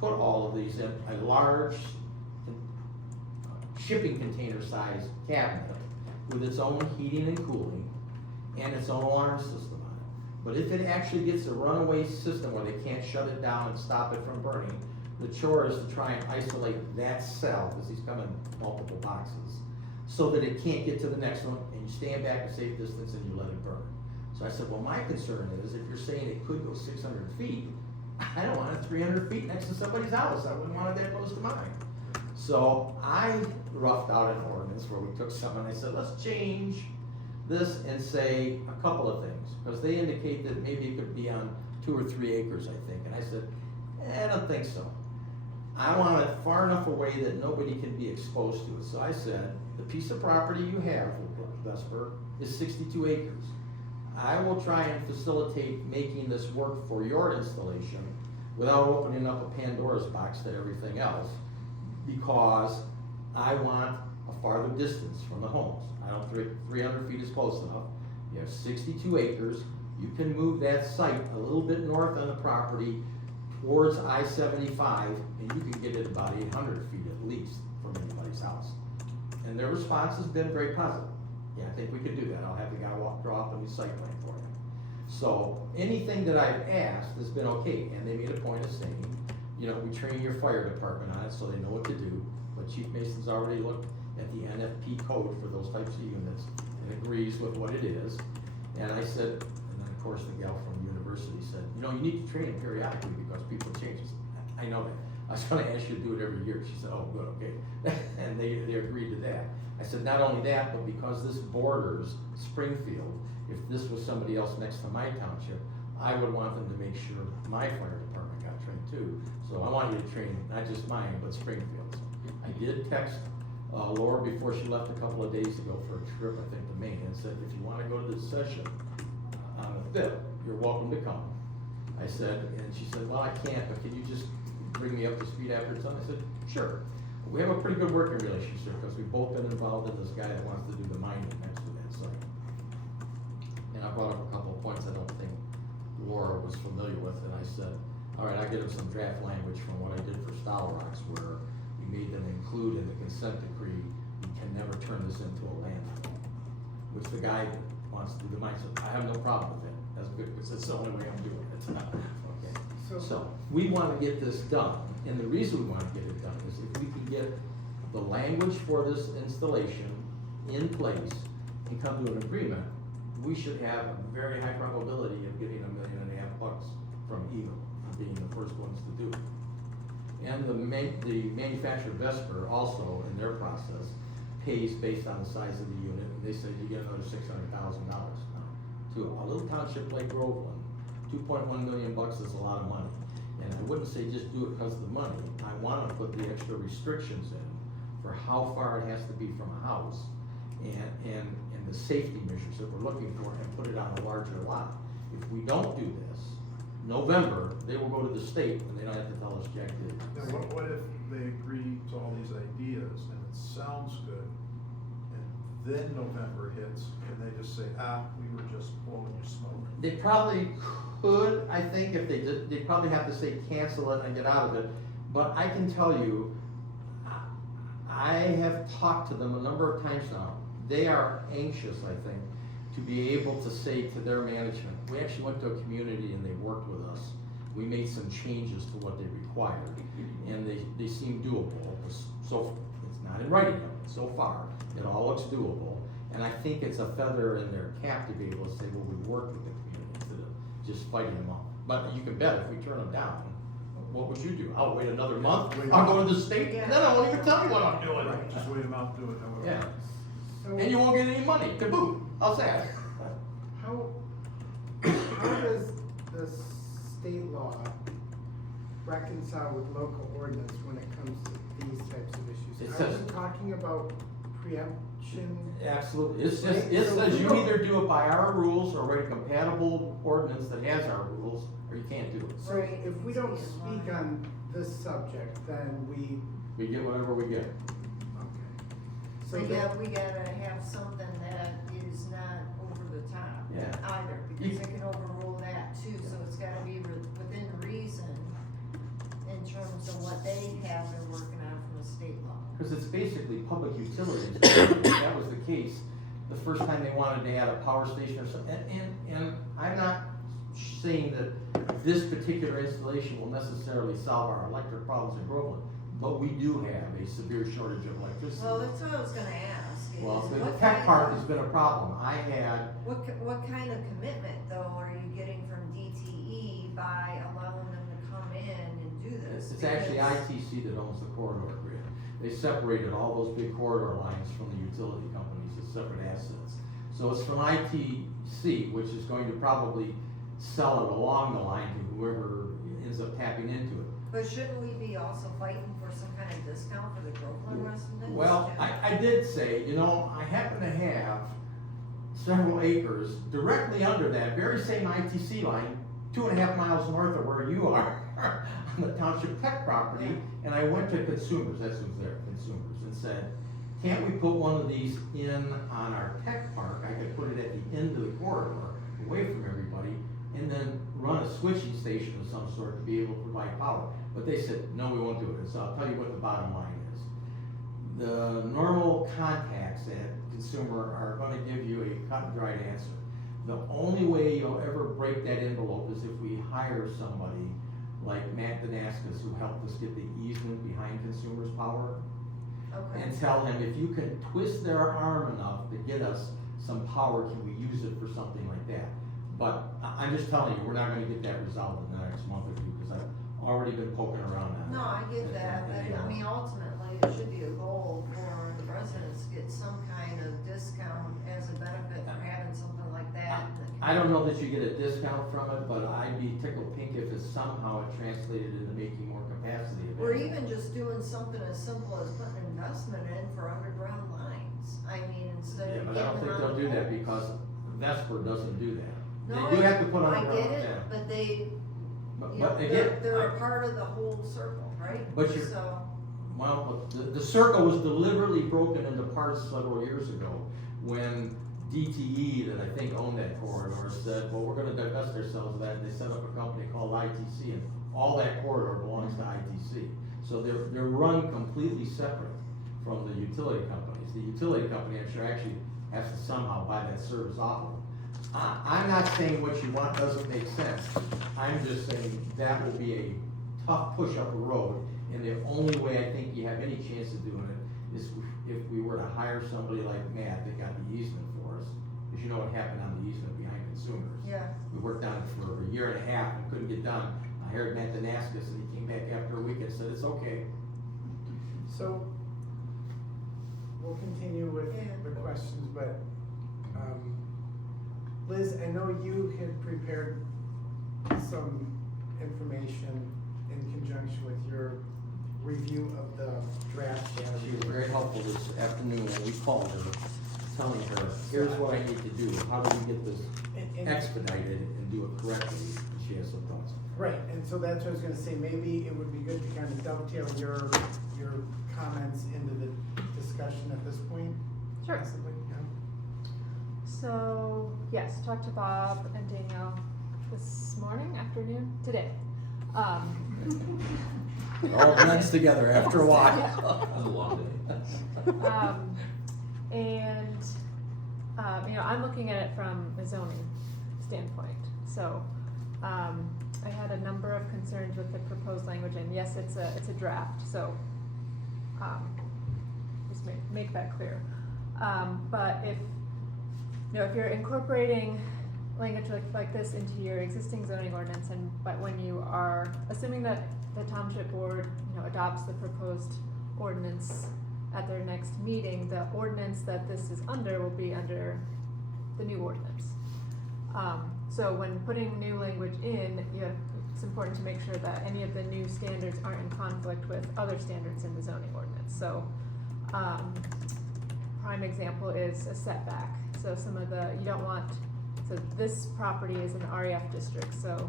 put all of these in a large shipping container size cabinet with its own heating and cooling and its own alarm system on it. But if it actually gets a runaway system where they can't shut it down and stop it from burning, the chore is to try and isolate that cell, because these come in multiple boxes, so that it can't get to the next one, and you stand back a safe distance and you let it burn. So I said, well, my concern is if you're saying it could go 600 feet, I don't want it 300 feet next to somebody's house. I wouldn't want it that close to mine. So I roughed out an ordinance where we took some and I said, let's change this and say a couple of things, because they indicate that maybe it could be on 2 or 3 acres, I think. And I said, I don't think so. I want it far enough away that nobody can be exposed to it. So I said, the piece of property you have, Vesper, is 62 acres. I will try and facilitate making this work for your installation without opening up a Pandora's box to everything else, because I want a farther distance from the homes. I don't think 300 feet is close enough. You have 62 acres. You can move that site a little bit north on the property towards I-75, and you can get it about 800 feet at least from anybody's house. And their response has been very positive. Yeah, I think we could do that. I'll have the guy draw up a new site plan for you. So anything that I've asked has been okay, and they made a point of saying, you know, we train your fire department on it so they know what to do, but Chief Mason's already looked at the NFP code for those types of units and agrees with what it is. And I said, and then of course the gal from the university said, you know, you need to train them periodically because people change. I know that. I was gonna ask you to do it every year. She said, oh, good, okay. And they agreed to that. I said, not only that, but because this borders Springfield, if this was somebody else next to my township, I would want them to make sure my fire department got trained too. So I want you to train not just mine, but Springfield's. I did text Laura before she left a couple of days ago for a trip, I think to Maine, and said, if you wanna go to this session on the 5th, you're welcome to come. I said, and she said, well, I can't, but can you just bring me up to speed after it's done? I said, sure. We have a pretty good working relationship because we've both been involved in this guy that wants to do the mining next to that site. And I brought up a couple of points I don't think Laura was familiar with, and I said, all right, I'll get her some draft language from what I did for Stall Rocks, where we made them include in the consent decree, we can never turn this into a landfill. Which the guy that wants to do the mine said, I have no problem with it. That's good, because it's the only way I'm doing it. Okay. So we want to get this done, and the reason we want to get it done is if we can get the language for this installation in place and come to an agreement, we should have a very high probability of getting $1.5 million from Eagle on being the first ones to do it. And the manufacturer Vesper also, in their process, pays based on the size of the unit, and they say you get another $600,000 now. To a little township like Groveland, 2.1 million bucks is a lot of money. And I wouldn't say just do it because of the money. I wanna put the extra restrictions in for how far it has to be from a house and the safety measures that we're looking for, and put it on a larger lot. If we don't do this, November, they will go to the state and they don't have to tell us jack did. Now, what if they agree to all these ideas and it sounds good, and then November hits, and they just say, we were just blowing you smoke? They probably could, I think, if they did, they'd probably have to say cancel it and get out of it. But I can tell you, I have talked to them a number of times now. They are anxious, I think, to be able to say to their management, we actually went to a community and they worked with us. We made some changes to what they required, and they seem doable. So, it's not in writing yet, but so far, it all looks doable. And I think it's a feather in their cap to be able to say, well, we worked with the community instead of just fighting them off. But you can bet if we turn them down, what would you do? I'll wait another month, I'll go to the state, and then I won't even tell you what I'm doing. Right, just wait them out, do it however. Yeah, So and you won't get any money, kaboom, how's that? how does the state law reconcile with local ordinance when it comes to these types of issues? It Are says- we talking about preemption? Absolutely, it says you either do it by our rules or write a compatible ordinance that has our rules, or you can't do it. So if we don't speak on this subject, then We get whatever we get. okay. So We that- we gotta have something that is not over the top Yeah. either, because it can overrule that too, so it's gotta be within reason in terms of what they have been working on from the state law. Because it's basically public utilities. If that was the case, the first time they wanted to add a power station or something, and I'm not saying that this particular installation will necessarily solve our electric problems in Groveland, but we do have a severe shortage of electricity. Well, that's what I was gonna ask, is Well, the what tech kind part of- has been a problem. I had, What kind of commitment though are you getting from DTE by allowing them to come in and do this? it's actually Because- ITC that owns the corridor grid. They separated all those big corridor lines from the utility companies as separate assets. So it's from ITC, which is going to probably sell it along the line to whoever ends up tapping into it. But shouldn't we be also fighting for some kind of discount for the Groveland residents? Well, too? I did say, I happen to have several acres directly under that very same ITC line, 2.5 miles north of where you are, on the township tech property, and I went to consumers, that's who's there, consumers, and said, can't we put one of these in on our tech park? I could put it at the end of the corridor, away from everybody, and then run a switching station of some sort to be able to provide power. But they said, no, we won't do it, and so I'll tell you what the bottom line is. The normal contacts at consumer are gonna give you a cut and dried answer. The only way you'll ever break that envelope is if we hire somebody like Matt Danaskas, who helped us get the easement behind Consumers Power, Okay. and tell him, if you can twist their arm enough to get us some power, can we use it for something like that? But I'm just telling you, we're not gonna get that resolved in the next month or two, because I've already been poking around on it. No, I get that, but I mean, ultimately, it should be a goal for the residents to get some kind of discount as a benefit for having something like that. I don't know that you get a discount from it, but I'd be tickled pink if it somehow it translated into making more capacity Or available. even just doing something as simple as putting an investment in for underground lines. I mean, instead Yeah, of but I getting don't think them they'll on do that poles. because Vesper doesn't do that. No, They do have to put I underground, get it, yeah. but they, But you know, again, they're a part of the whole circle, right? But you're- So, well, the circle was deliberately broken into parts several years ago when DTE, that I think owned that corridor, said, well, we're gonna divest ourselves of that, and they set up a company called ITC, and all that corridor belongs to ITC. So they're run completely separate from the utility companies. The utility company, I'm sure, actually has to somehow buy that service off of them. I'm not saying what you want doesn't make sense. I'm just saying that will be a tough push up the road, and the only way I think you have any chance of doing it is if we were to hire somebody like Matt that got the easement for us, because you know what happened on the easement behind Consumers. yeah, We worked on it for a year and a half and couldn't get done. I heard Matt Danaskis, and he came back after a week and said, it's okay. So, we'll continue with Yeah. the questions, but, Liz, I know you had prepared some information in conjunction with your review of the draft. She was very helpful this afternoon when we called her, telling her, here's what I need to do, how do we get this And- expedited and do it correctly, and she has some thoughts. Right, and so that's what I was gonna say, maybe it would be good to kind of dovetail your comments into the discussion at this point. Sure. Possibly, yeah. So, yes, talked to Bob and Danielle this morning, afternoon, today. It all blends together after a while. That was a long day. And, I'm looking at it from a zoning standpoint, so, I had a number of concerns with the proposed language, and yes, it's a draft, so, just make that clear. But if you're incorporating language like this into your existing zoning ordinance, but when you are assuming that the township board, adopts the proposed ordinance at their next meeting, the ordinance that this is under will be under the new ordinance. So when putting new language in, it's important to make sure that any of the new standards aren't in conflict with other standards in the zoning ordinance. So, prime example is a setback. So so this property is an REF district, so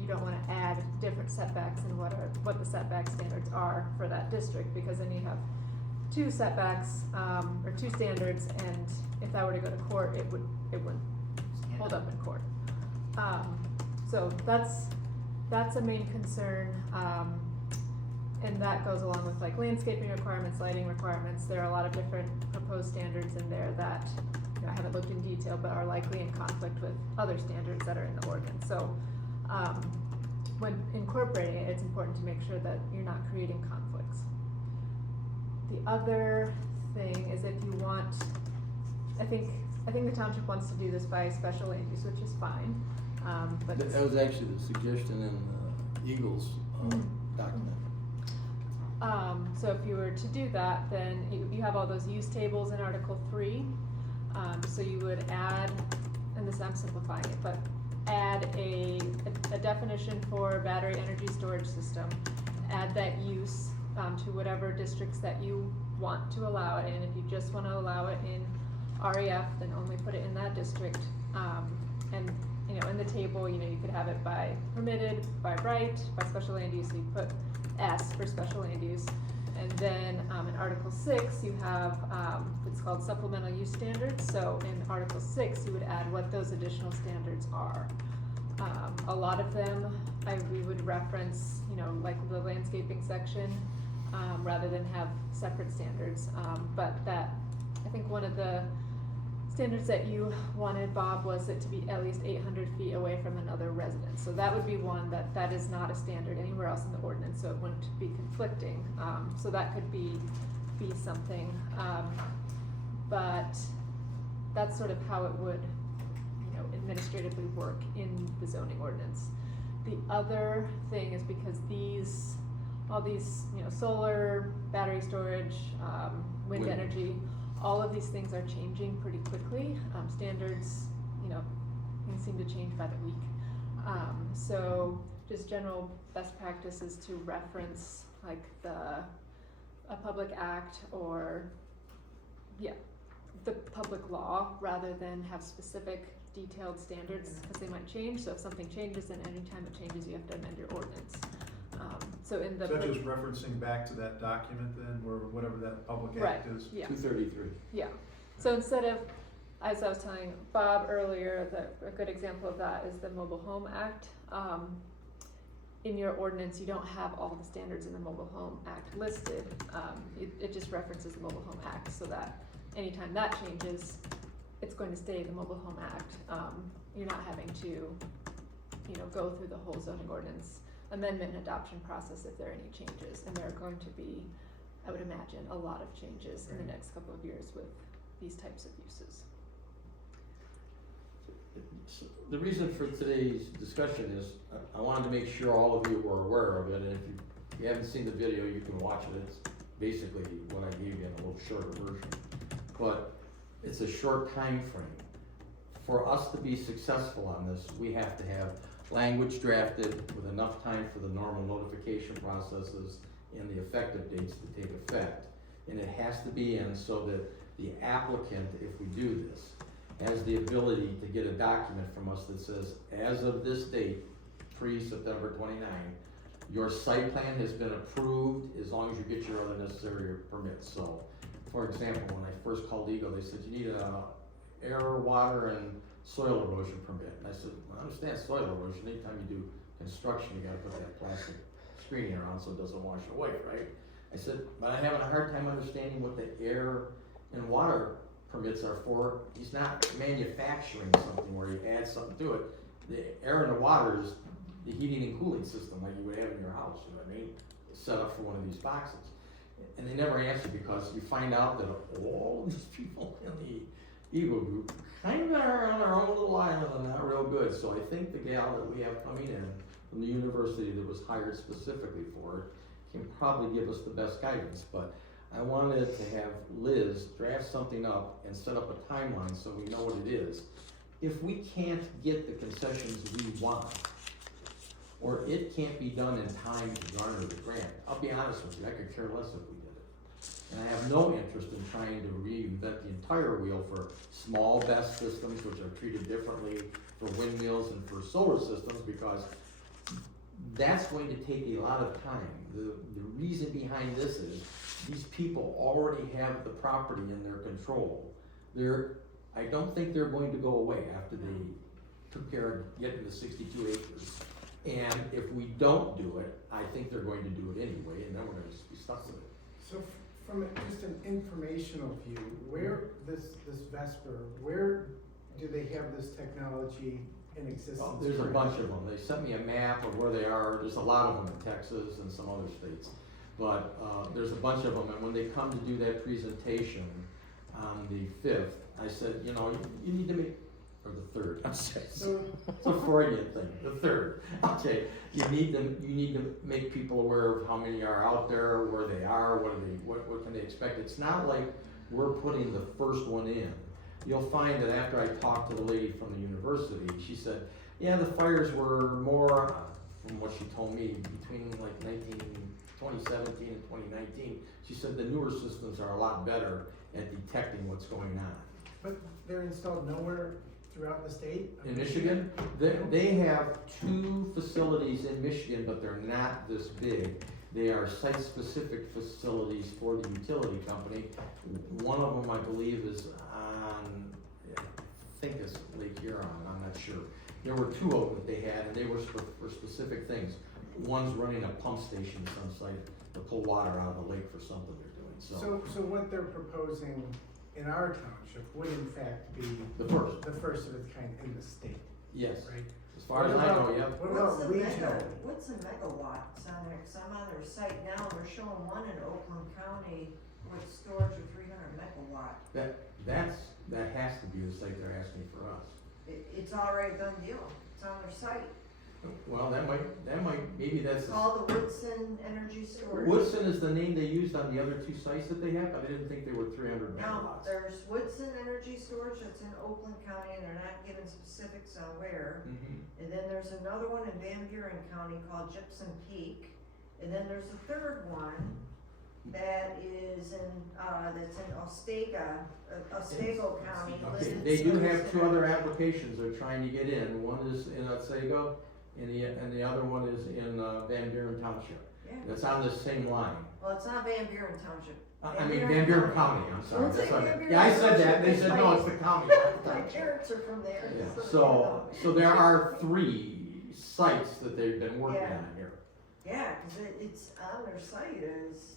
you don't wanna add different setbacks and what the setback standards are for that district, because then you have two setbacks, or two standards, and if that were to go to court, it wouldn't hold up in court. So that's a main concern, and that goes along with like landscaping requirements, lighting requirements. There are a lot of different proposed standards in there that, I haven't looked in detail, but are likely in conflict with other standards that are in the ordinance. So, when incorporating it, it's important to make sure that you're not creating conflicts. The other thing is if you want, I think the township wants to do this by special land use, which is fine, but. That was actually the suggestion in the Eagles document. So if you were to do that, then you have all those use tables in Article 3. So you would add, and this I'm simplifying it, but add a definition for battery energy storage system, add that use to whatever districts that you want to allow it in. If you just want to allow it in REF, then only put it in that district. And in the table, you could have it by permitted, by right, by special land use. So you put S for special land use. And then in Article 6, you have it's called supplemental use standards. So in Article 6, you would add what those additional standards are. A lot of them we would reference, like the landscaping section, rather than have separate standards. But I think one of the standards that you wanted, Bob, was it to be at least 800 feet away from another residence. So that would be one that is not a standard anywhere else in the ordinance, so it wouldn't be conflicting. So that could be something, but that's sort of how it would, administratively work in the zoning ordinance. The other thing is because all these, solar, battery storage, wind energy, all of these things are changing pretty quickly. Standards, things seem to change by the week. So just general best practices to reference like a public act or, the public law, rather than have specific detailed standards, because they might change. So if something changes, then anytime it changes, you have to amend your ordinance. So in the. So just referencing back to that document then, or whatever that public act is? Yeah. 233. Yeah, so instead of, as I was telling Bob earlier, a good example of that is the Mobile Home Act. In your ordinance, you don't have all the standards in the Mobile Home Act listed. It just references the Mobile Home Act, so that anytime that changes, it's going to stay the Mobile Home Act. You're not having to, go through the whole zoning ordinance amendment and adoption process if there are any changes. And there are going to be, I would imagine, a lot of changes in the next couple of years with these types of uses. the reason for today's discussion is, I wanted to make sure all of you were aware of it, and if you haven't seen the video, you can watch it. It's basically what I gave you in a little shorter version. But it's a short time frame. For us to be successful on this, we have to have language drafted with enough time for the normal notification processes and the effective dates to take effect. And it has to be in so that the applicant, if we do this, has the ability to get a document from us that says, as of this date, pre-September 29, your site plan has been approved as long as you get your other necessary permits. So, for example, when I first called Eagle, they said, you need a air, water, and soil erosion permit. And I said, well, I understand soil erosion. Anytime you do construction, you gotta put that plastic screening around so it doesn't wash away, right? I said, but I'm having a hard time understanding what the air and water permits are for. He's not manufacturing something where you add something to it. The air and the water is the heating and cooling system like you would have in your house, you know what I mean? It's set up for one of these boxes. And they never answer because you find out that all these people in the Eagle group kind of are on their own little island and not real good. So I think the gal that we have coming in from the university that was hired specifically for it can probably give us the best guidance. But I wanted to have Liz draft something up and set up a timeline so we know what it is. If we can't get the concessions we want, or it can't be done in time to garner the grant, I'll be honest with you, I could care less if we did it. And I have no interest in trying to reinvent the entire wheel for small BESS systems, which are treated differently for windmills and for solar systems, because that's going to take a lot of time. The reason behind this is these people already have the property in their control. I don't think they're going to go away after they took care of getting the 62 acres. And if we don't do it, I think they're going to do it anyway, and then we're gonna just be stuck with it. So from just an informational view, where this Vesper, where do they have this technology in existence? Well, there's a bunch of them. They sent me a map of where they are. There's a lot of them in Texas and some other states. But there's a bunch of them, and when they come to do that presentation on the 5th, I said, you know, you need to make, or the 3rd, I'm sorry, it's a Freudian thing, the 3rd. Okay, you need to make people aware of how many are out there, where they are, what can they expect. It's not like we're putting the first one in. You'll find that after I talked to the lady from the university, she said, yeah, the fires were more, from what she told me, between like 2017 and 2019. She said the newer systems are a lot better at detecting what's going on. But they're installed nowhere throughout the state? In Michigan, they have 2 facilities in Michigan, but they're not this big. They are site-specific facilities for the utility company. One of them, I believe, is on, I think it's Lake Huron, I'm not sure. There were 2 of them that they had, and they were for specific things. One's running a pump station at some site to pull water out of the lake for something they're doing, So what they're proposing in our township would in fact be The first. the first of its kind in the state, Yes, right? as far as I know, yeah. What about regional? What's the megawatts on there? 'Cause I'm on their site now, and they're showing one in Oakland County with storage of 300 megawatt. That has to be the site they're asking for us. It's already done deal, it's on their site. Well, that might, maybe that's. It's called the Woodson Energy Storage. Woodson is the name they used on the other 2 sites that they have, but I didn't think they were 300 No, megawatts. there's Woodson Energy Storage that's in Oakland County, and they're not giving specifics on where. Mhm. And then there's another one in Van Buren County called Gypsum Peak. And then there's a third one that is in, that's in Otsego County. Okay, they do have 2 other applications they're trying to get in. One is in Otsego, and the other one is in Van Buren Township. Yeah. That's on the same line. Well, it's not Van Buren Township. I mean, Van Buren County, I'm sorry. Don't say That's what- Van Buren Yeah, I said that, they Township, said, no, it's the county. My parents are from there. Yeah, just so you know. there are 3 sites that they've been working Yeah. on here. Yeah, 'cause it's on their site as.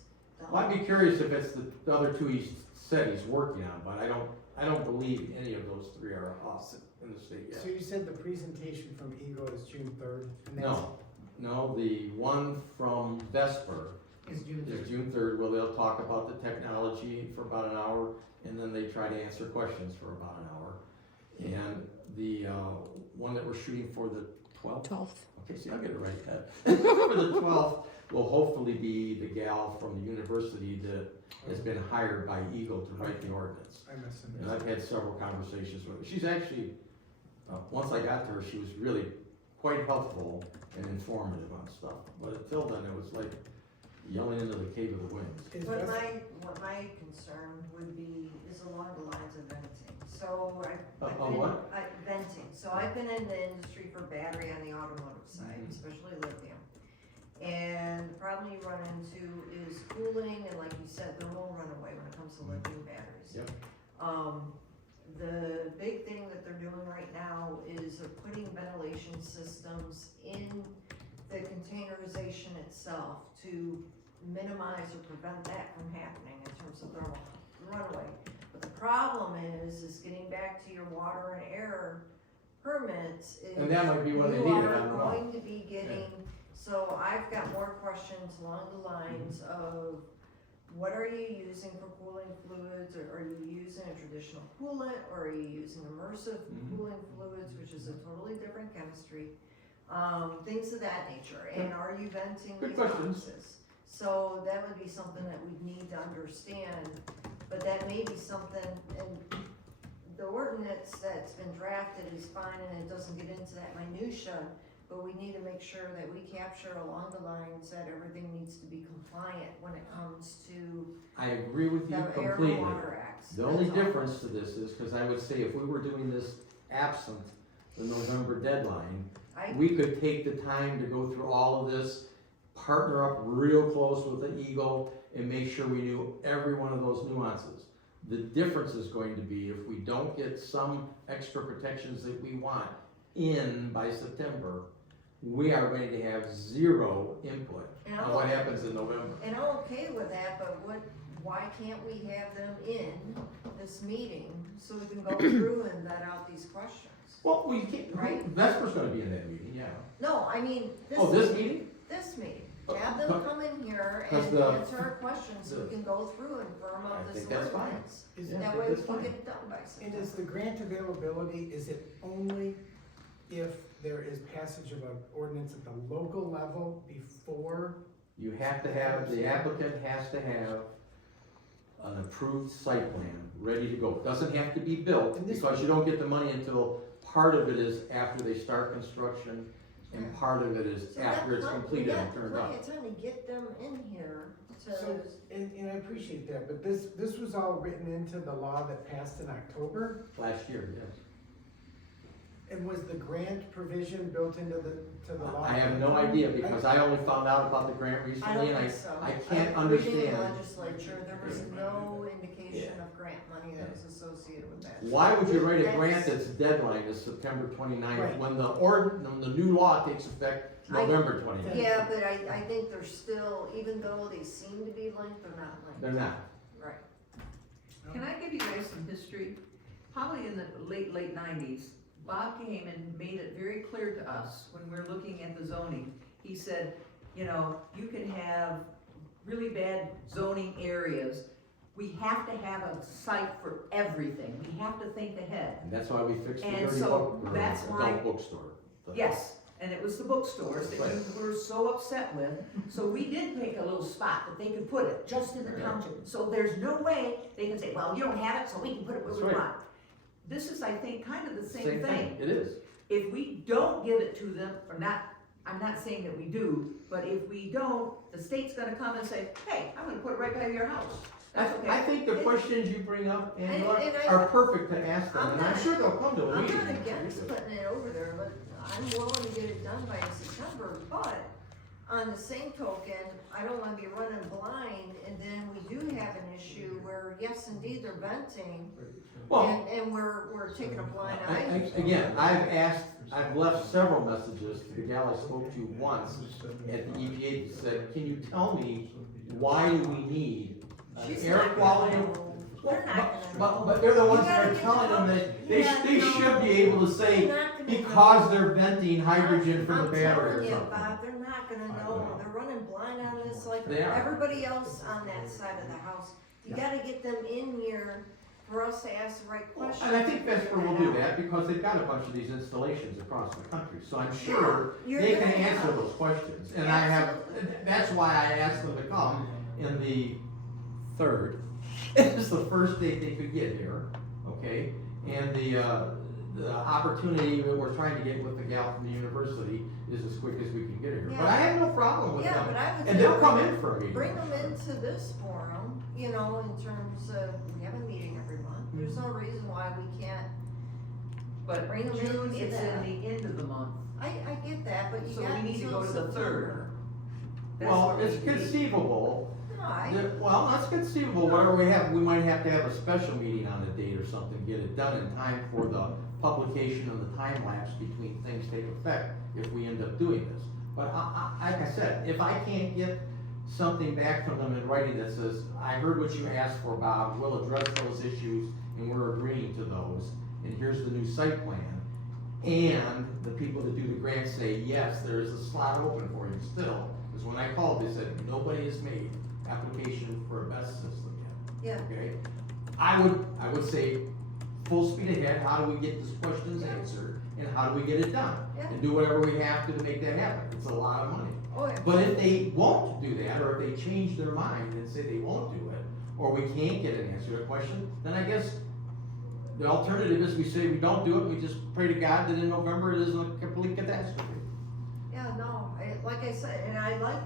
Well, I'd be curious if it's the other 2 he said he's working on, but I don't believe any of those 3 are us in the state yet. So you said the presentation from Eagle is June 3rd? and that's- No, the one from Vesper Is June is June 3rd, where they'll talk about the technology for about an hour, and then they try to answer questions for about an hour. And the, one that we're shooting for the 12th? 12th. Okay, see, I'll get it right. For the 12th will hopefully be the gal from the university that has been hired by Eagle to write the ordinance. I missed And I've had several conversations with her. She's actually, once I got to her, she was really quite helpful and informative on stuff. But until then, it was like yelling into the cave of the winds. What my concern would be is along the lines of venting. So I've been, what? venting. So I've been in the industry for battery on the automotive side, especially lithium. And the problem you run into is cooling and, like you said, thermal runaway when it comes to lithium batteries. Yep. The big thing that they're doing right now is they're putting ventilation systems in the containerization itself to minimize or prevent that from happening in terms of thermal runaway. But the problem is getting back to your water and air permits is And that might be what they you needed, I are don't know. going to be getting, so I've got more questions along the lines of what are you using for cooling fluids, or are you using a traditional coolant, or are you using immersive cooling fluids, which is a totally different chemistry, things of that nature, and are you venting Good these questions. boxes? So that would be something that we'd need to understand, but that may be something, and the ordinance that's been drafted is fine and it doesn't get into that minutia, but we need to make sure that we capture along the lines that everything needs to be compliant when it comes to I agree with you the Air and completely. Water Acts. The only That's all. difference to this is, because I would say if we were doing this absent the November deadline, we could take the time to go through all of this, partner up real close with the Eagle, and make sure we knew every one of those nuances. The difference is going to be if we don't get some extra protections that we want in by September, we are going to have zero input on what happens in November. And I'm okay with that, but why can't we have them in this meeting so we can go through and vet out these questions? Well, we can't, Right. Vesper's gonna be in that meeting, yeah. No, I mean, Oh, this meeting? This meeting. Have them come in here and 'Cause the- answer our questions so we can go through and firm I up this think that's fine. ordinance. Is Yeah, That way we that's can fine. get it done by And September. is the grant availability, is it only if there is passage of an ordinance at the local level before? You have to have, the applicant has to have an approved site plan ready to go. It doesn't have to be built, And this- because you don't get the money until part of it is after they start construction, and part of it is So after it's we completed and turned got up. plenty of time to get them in here So, to, and I appreciate that, but this was all written into the law that passed in October? Last year, yes. And was the grant provision built into the law? I have no idea, because I only found out about the grant I recently, don't and think so. I can't Reading the understand. legislature, there was no indication of grant money that was associated with that. Why would you write a That's- grant that's deadline is September 29th, Right. when the new law takes effect November 29th? Yeah, but I think they're still, even though they seem to be linked, they're not linked. They're not. Right. Can I give you guys some history? Probably in the late 90s, Bob came and made it very clear to us when we were looking at the zoning. He said, you know, you can have really bad zoning areas. We have to have a site for everything. We have to think ahead. And that's why we fixed the And dirty so book, or that's why- adult bookstore. The- Yes, and it was the bookstores that you were so upset with. So we did pick a little spot that they could put it, just in the township. So there's no way they can say, well, you don't have it, so we can put it where we That's right. want. This is, I think, kind of the same thing. It is. If we don't give it to them, or not, I'm not saying that we do, but if we don't, the state's gonna come and say, hey, I'm gonna put it right by your house. That's okay. I think the questions you bring up, Angela, And I- are perfect to ask them, I'm and I'm not- sure they'll come to a I'm meeting. not against putting it over there, but I'm willing to get it done by September, but on the same token, I don't wanna be running blind, and then we do have an issue where, yes, indeed, they're venting, Well, and we're taking a blind eye. again, I've left several messages to the gal I spoke to once at the EPA that said, can you tell me why do we need She's air not quality? gonna know. They're not gonna know. But they're the ones You that gotta are get telling them the- that they Yeah, should be able to say, They're not gonna because know. they're venting hydrogen from the battery I'm or telling you, something. Bob, they're not gonna know, they're running blind on this like They are. everybody else on that side of the house. You Yeah. gotta get them in here for us to ask the right questions. And I think to Vesper figure will that do out. that because they've got a bunch of these installations across the country, so I'm sure You're they can gonna answer have- those questions. And I have, Absolutely. that's why I asked them to come in the 3rd. It's the first date they could get here, okay? And the opportunity that we're trying to get with the gal from the university is as quick as we can get her here. But I have no problem with Yeah, them. but I would And say they'll come in for a meeting. bring them into this forum, you know, in terms of, we have a meeting every month. There's no reason why we can't, But Bring them June, into it's that. in the end of the month, I get that, but you so got we need to until go to the September. 3rd. That's Well, what we it's need. conceivable. No, Well, that's conceivable, whatever we have, we might have to have a special meeting on the date or something, get it done in time for the publication of the time lapse between things take effect, if we end up doing this. But like I said, if I can't get something back from them in writing that says, I heard what you asked for, Bob, we'll address those issues, and we're agreeing to those, and here's the new site plan, and the people that do the grant say, yes, there is a slot open for you still, because when I called, they said, nobody has made application for a best system yeah, yet, okay? I would say, full speed ahead, how do we get these questions answered, and how do we get it done? Yeah. And do whatever we have to make that happen, it's a lot of money. oh, yeah. But if they won't do that, or if they change their mind and say they won't do it, or we can't get an answer to a question, then I guess the alternative is we say we don't do it, we just pray to God that in November it isn't a complete catastrophe. Yeah, no, like I said, and I like,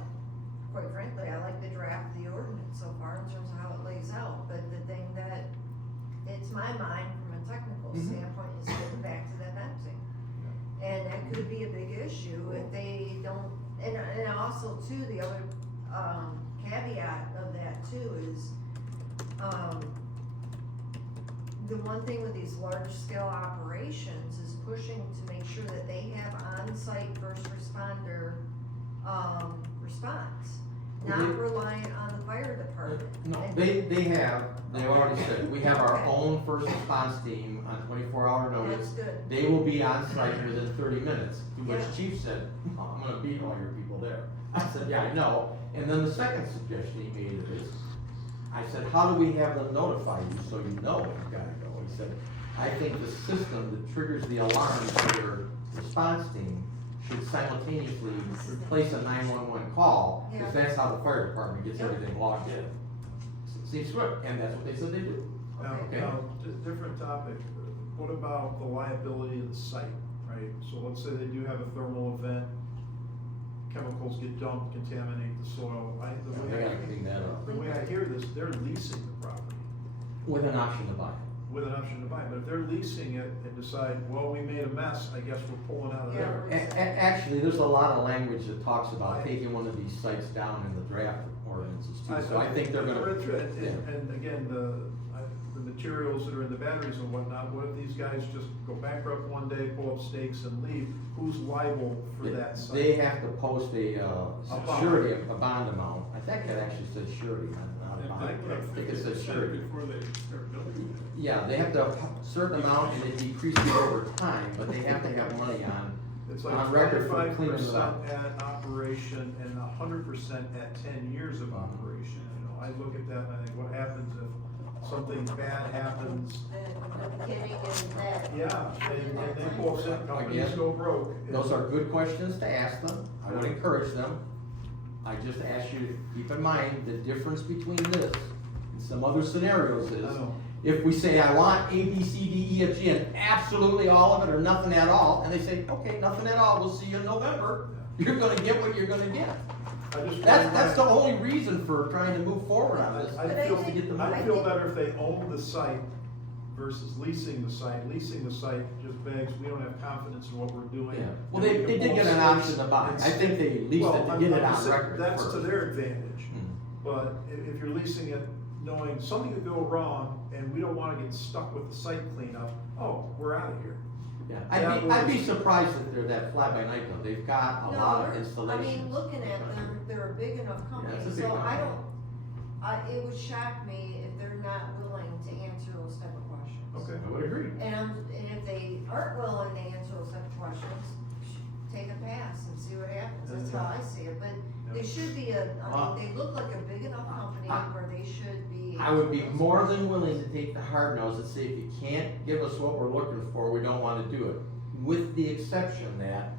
quite frankly, I like the draft of the ordinance so far in terms of how it lays out, but the thing that, it's my mind from a technical Mhm. standpoint is getting back to that fencing. And that could be a big issue if they don't, and also too, the other, caveat of that too is, the one thing with these large scale operations is pushing to make sure that they have on-site first responder, response. Not Mhm. reliant on the fire department. No, And- they already said, we have our own first response team on 24-hour notice. That's good. They will be on site within 30 minutes, to which Yeah. Chief said, "Oh, I'm gonna beat all your people there." I said, yeah, I know. And then the second suggestion he made is, I said, how do we have them notify you so you know you've gotta go? He said, I think the system that triggers the alarm for your response team should simultaneously replace a 911 call, because Yeah. that's how the fire department gets Yep. everything logged in. Seems swift, and that's what they said they do. Now, Okay. different topic, what about the liability of the site, right? So let's say they do have a thermal event, chemicals get dumped, contaminate the soil, They gotta clean that up. the way I hear this, they're leasing the property With an option to buy. with an option to buy, but if they're leasing it and decide, well, we made a mess, I guess we're pulling out of Yeah, there. Actually, there's a lot of language that talks about taking one of these sites down in the draft ordinances too, so I think they're I gonna. read through it, Yeah. and again, the materials that are in the batteries and whatnot, what if these guys just go bankrupt one day, pull up stakes and leave? Who's liable for that site? They have to post a bond. surety, a bond amount. I think it actually says surety, not a bond. I think it says surety. Before they start building. Yeah, they have to, a certain amount and it decreases over time, but they have to have money on. It's like On record for 25% cleaning it up. at operation and 100% at 10 years of operation. You know, I look at that and I think, what happens if something bad happens? The beginning and that. Yeah, and they pull up, some companies Again, go broke. Those are good questions to ask them. I would encourage them. I just ask you to keep in mind the difference between this and some other scenarios I is, know. if we say, I want A, B, C, D, E, F, G, and absolutely all of it or nothing at all, and they say, okay, nothing at all, we'll see you in November, you're gonna get what you're gonna get. I just. That's the only reason for trying to move forward on this, I But I is to think- get the I money. feel better if they own the site versus leasing the site. Leasing the site just begs, we don't have confidence in what we're doing. Yeah, well, And they we can did pull get an stakes option to buy, and I think they leased Well, it to I'm- get I'm it on just saying, record That's first. to their advantage, Mhm. but if you're leasing it, knowing something could go wrong, and we don't wanna get stuck with the site cleanup, oh, we're out of here. Yeah, That I'd be was- surprised if they're that fly by night though, they've got a No, lot of they're- installations. I mean, looking at them, they're a big enough company, it's a big so I company. don't, it would shock me if they're not willing to answer those type of questions. Okay. I would agree. And if they aren't willing to answer those type of questions, take a pass and see what happens, that's how I see it, but they should be I mean, they look like a big enough company where they should be I would be more than willing to take the hard nose and say, if you can't give us what we're looking for, we don't wanna do it. With the exception that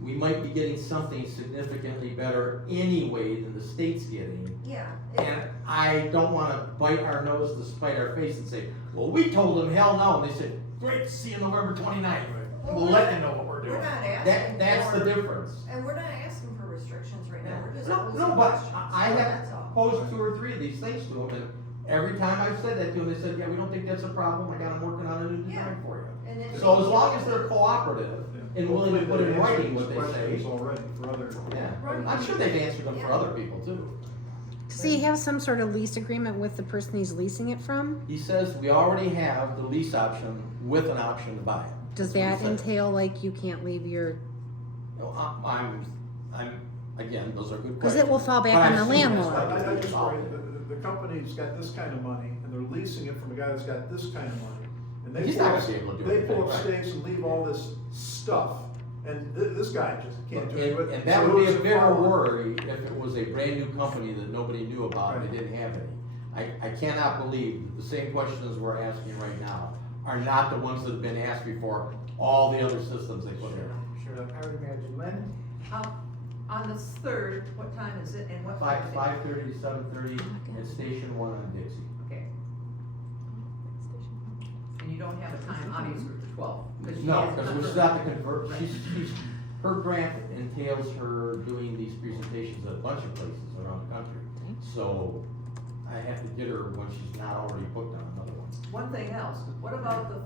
we might be getting something significantly better anyway than the state's getting. Yeah. And I don't wanna bite our nose to spite our face and say, well, we told them hell no, and they said, great, see you November 29th. We'll let you know what we're doing. We're not asking That's the for- difference. And we're not asking for restrictions right now, we're just No, posing no, but questions. I have That's all. posed 2 or 3 of these things to them, and every time I've said that to them, they said, yeah, we don't think that's a problem, I got them working on a new Yeah. design for you. And then So as maybe- long as they're cooperative and willing to put in writing what they Questions say, already for other. yeah, Right. I'm sure they've answered them for Yeah. other people too. Does he have some sort of lease agreement with the person he's leasing it from? He says we already have the lease option with an option to buy it. Does That's that what he said. entail like you can't leave your, No, I'm, again, those are good because questions. it will fall back But on I've the seen this landlord. stuff. I just worry, the company's got this kind of money, and they're leasing it from a guy that's got this kind of money. And they He's pull not up- gonna be able to do They anything, pull up right. stakes and leave all this stuff, and this guy just can't do it. And that would be a bigger worry if it was a brand new company that nobody knew about and they didn't have any. I cannot believe that the same questions we're asking right now are not the ones that have been asked before, all the other systems they put in. Sure, I would imagine. Lynn? On the 3rd, what time is it and what time is it? 5:30 to 7:30 at Station 1 on Dixie. Okay. And you don't have a time, obviously, for the 12th. No, because we still have to convert, her grant entails her doing these presentations at a bunch of places around the country. So I have to get her when she's not already booked on another one. One thing else, what about the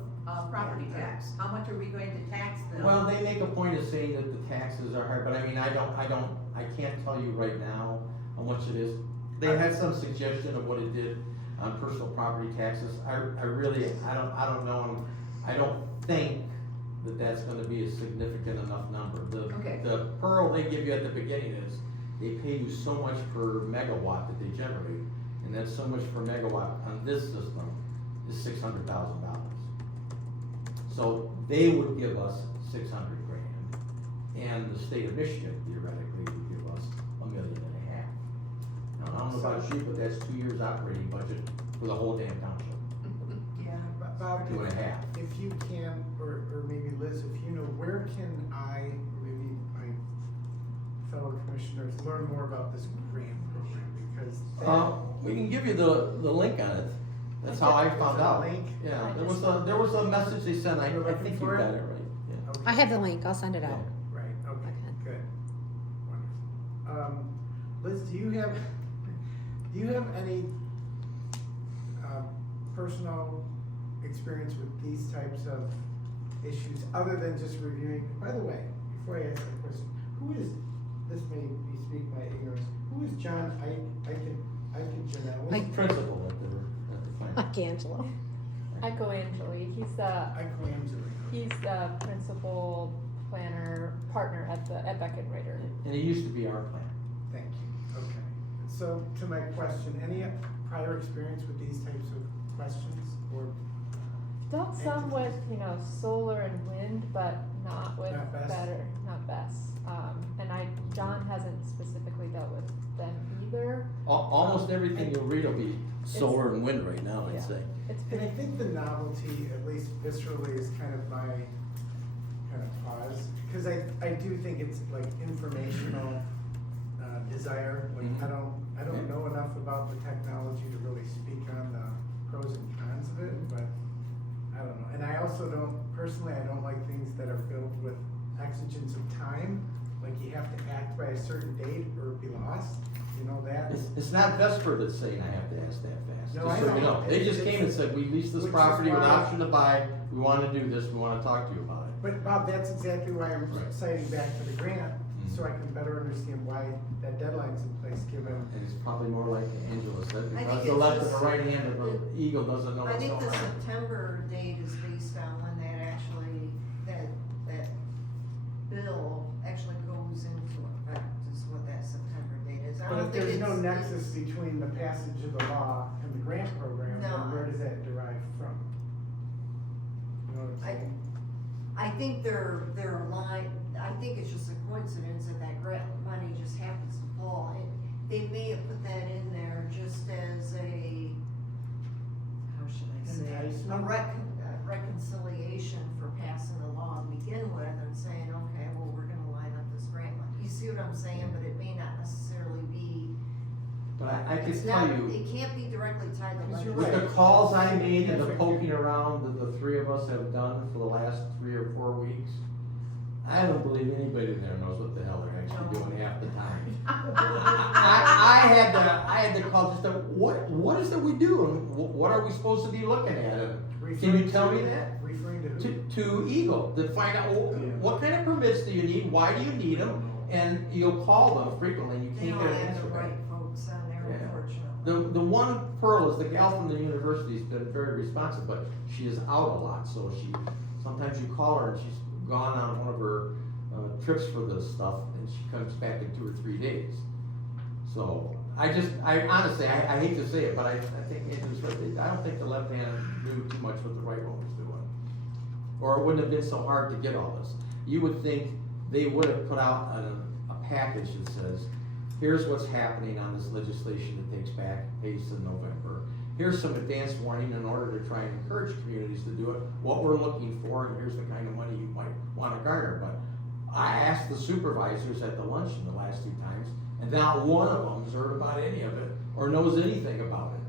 property tax? How much are we going to tax them? Well, they make a point of saying that the taxes are high, but I mean, I can't tell you right now how much it is. They had some suggestion of what it did on personal property taxes. I really, I don't know, I don't think that that's gonna be a significant enough number. Okay. The pearl they give you at the beginning is, they pay you so much per megawatt that they generate, and that's so much per megawatt on this system is $600,000. So they would give us $600,000, and the state of Michigan theoretically would give us $1.5 million. Now, I don't know about you, but that's 2 years operating budget for the whole damn township, Yeah. Bob, 2.5. if you can, or maybe Liz, if you know, where can I, maybe my fellow commissioners, learn more about this grant program? Because We can give you the link on it. That's how I found out. Link? Yeah, there was a message they sent, I You're looking think you for got it? it right, yeah. Okay. I have the link, I'll send it out. Right, okay, Okay. good, wonderful. Liz, do you have any, personal experience with these types of issues, other than just reviewing? By the way, before I ask that question, who is, this may be speak my ignorance, who is John Janelle? Mike. Principal at the plant. Like Angelo. Angeli, he's the principal planner, partner at Beckett Rader. And it used to be our plant. Thank you, okay. So, to my question, any prior experience with these types of questions, or? Dealt some with, solar and wind, but not with Not BESS? not BESS. And John hasn't specifically dealt with them either. Almost everything you'll read will be Solar and wind right now, I'd Yeah. say. It's And I pretty, think the novelty, at least viscerally, is kind of my kind of pause, because I do think it's like informational desire. Like, Mhm. I don't know enough about the technology to really speak on the pros and cons of it, but I don't know. And I also personally, I don't like things that are filled with exigence of time, like you have to act by a certain date or be lost, that. It's not Vesper that's saying I have to ask that fast, No, just I so you know. know. They just came and said, we lease this Which is property with why- option to buy, we wanna do this, we wanna talk to you about it. But Bob, that's exactly why I'm Right. citing back to the grant, so Mhm. I can better understand why that deadline's in place, given. And it's probably more like Angela said, I because think the it's left and just- the right hand of the eagle doesn't know I what's think going the on. September date is based on when that bill actually goes into effect, is what that September date is. I But don't if think there's no it's- nexus between the passage of the law and the grant program, No. then where does that derive from? You know what I'm saying? I think they're aligned, I think it's just a coincidence that grant money just happens to fall. They may have put that in there just as a It's a not, reconciliation for passing the law to begin with and saying, okay, well, we're gonna line up this grant money. You see what I'm saying, but it may not necessarily be, But I can it's tell not, you, it can't be directly tied to Because you're with legislation. the calls I made and the poking around that the three of us have done for the last 3 or 4 weeks, I don't believe anybody there knows what the hell they're actually doing half the time. I had to call just to, what is it we do and what are we supposed to be looking at? And can you tell me that? referring to who? To Eagle, to find out what kind of permits do you need, why do you need them, and you'll call them frequently and you They can't don't get an have answer the back. right folks on there, Yeah. unfortunately. The one Pearl is the gal from the university, has been very responsive, but she is out a lot, so sometimes you call her and she's gone on one of her trips for this stuff, and she comes back in 2 or 3 days. So, I honestly, I hate to say it, but I think Andrew's right, I don't think the left hand knew too much what the right one was doing. Or it wouldn't have been so hard to get all this. You would think they would have put out a package that says, here's what's happening on this legislation that takes back pace in November. Here's some advance warning in order to try and encourage communities to do it, what we're looking for, and here's the kind of money you might want to garner. But I asked the supervisors at the luncheon the last 2 times, and not one of them has heard about any of it or knows anything about it.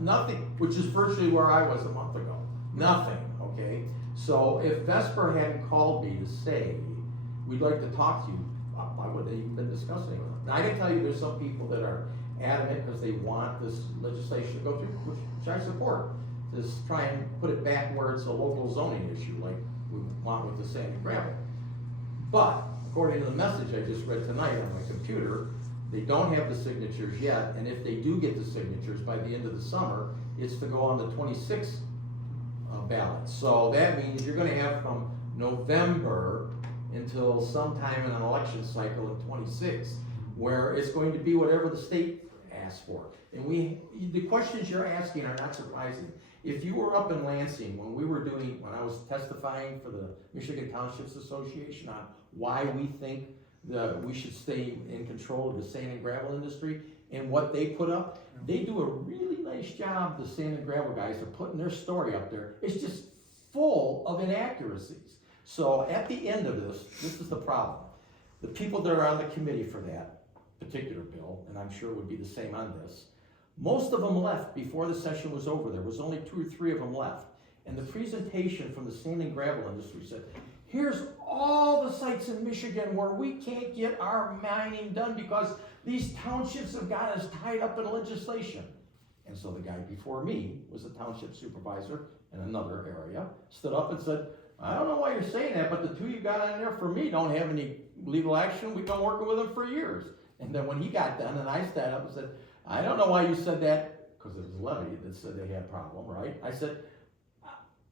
Nothing, which is virtually where I was a month ago. Nothing, okay? So if Vesper hadn't called me to say, we'd like to talk to you, why would they even been discussing it? And I can tell you there's some people that are adamant because they want this legislation to go through, which I support. Just try and put it back where it's a local zoning issue like we want with the sand and gravel. But according to the message I just read tonight on my computer, they don't have the signatures yet, and if they do get the signatures by the end of the summer, it's to go on the 26th ballot. So that means you're gonna have from November until sometime in an election cycle in 26, where it's going to be whatever the state asks for. And the questions you're asking are not surprising. If you were up in Lansing when I was testifying for the Michigan Townships Association on why we think that we should stay in control of the sand and gravel industry and what they put up, they do a really nice job, the sand and gravel guys are putting their story up there. It's just full of inaccuracies. So at the end of this is the problem. The people that are on the committee for that particular bill, and I'm sure would be the same on this, most of them left before the session was over. There was only 2 or 3 of them left. And the presentation from the sand and gravel industry said, here's all the sites in Michigan where we can't get our mining done because these townships have got us tied up in legislation. And so the guy before me was a township supervisor in another area, stood up and said, I don't know why you're saying that, but the 2 you got on there for me don't have any legal action. We've been working with them for years. And then when he got done and I stood up and said, I don't know why you said that, because it was Levy that said they had a problem, right? I said,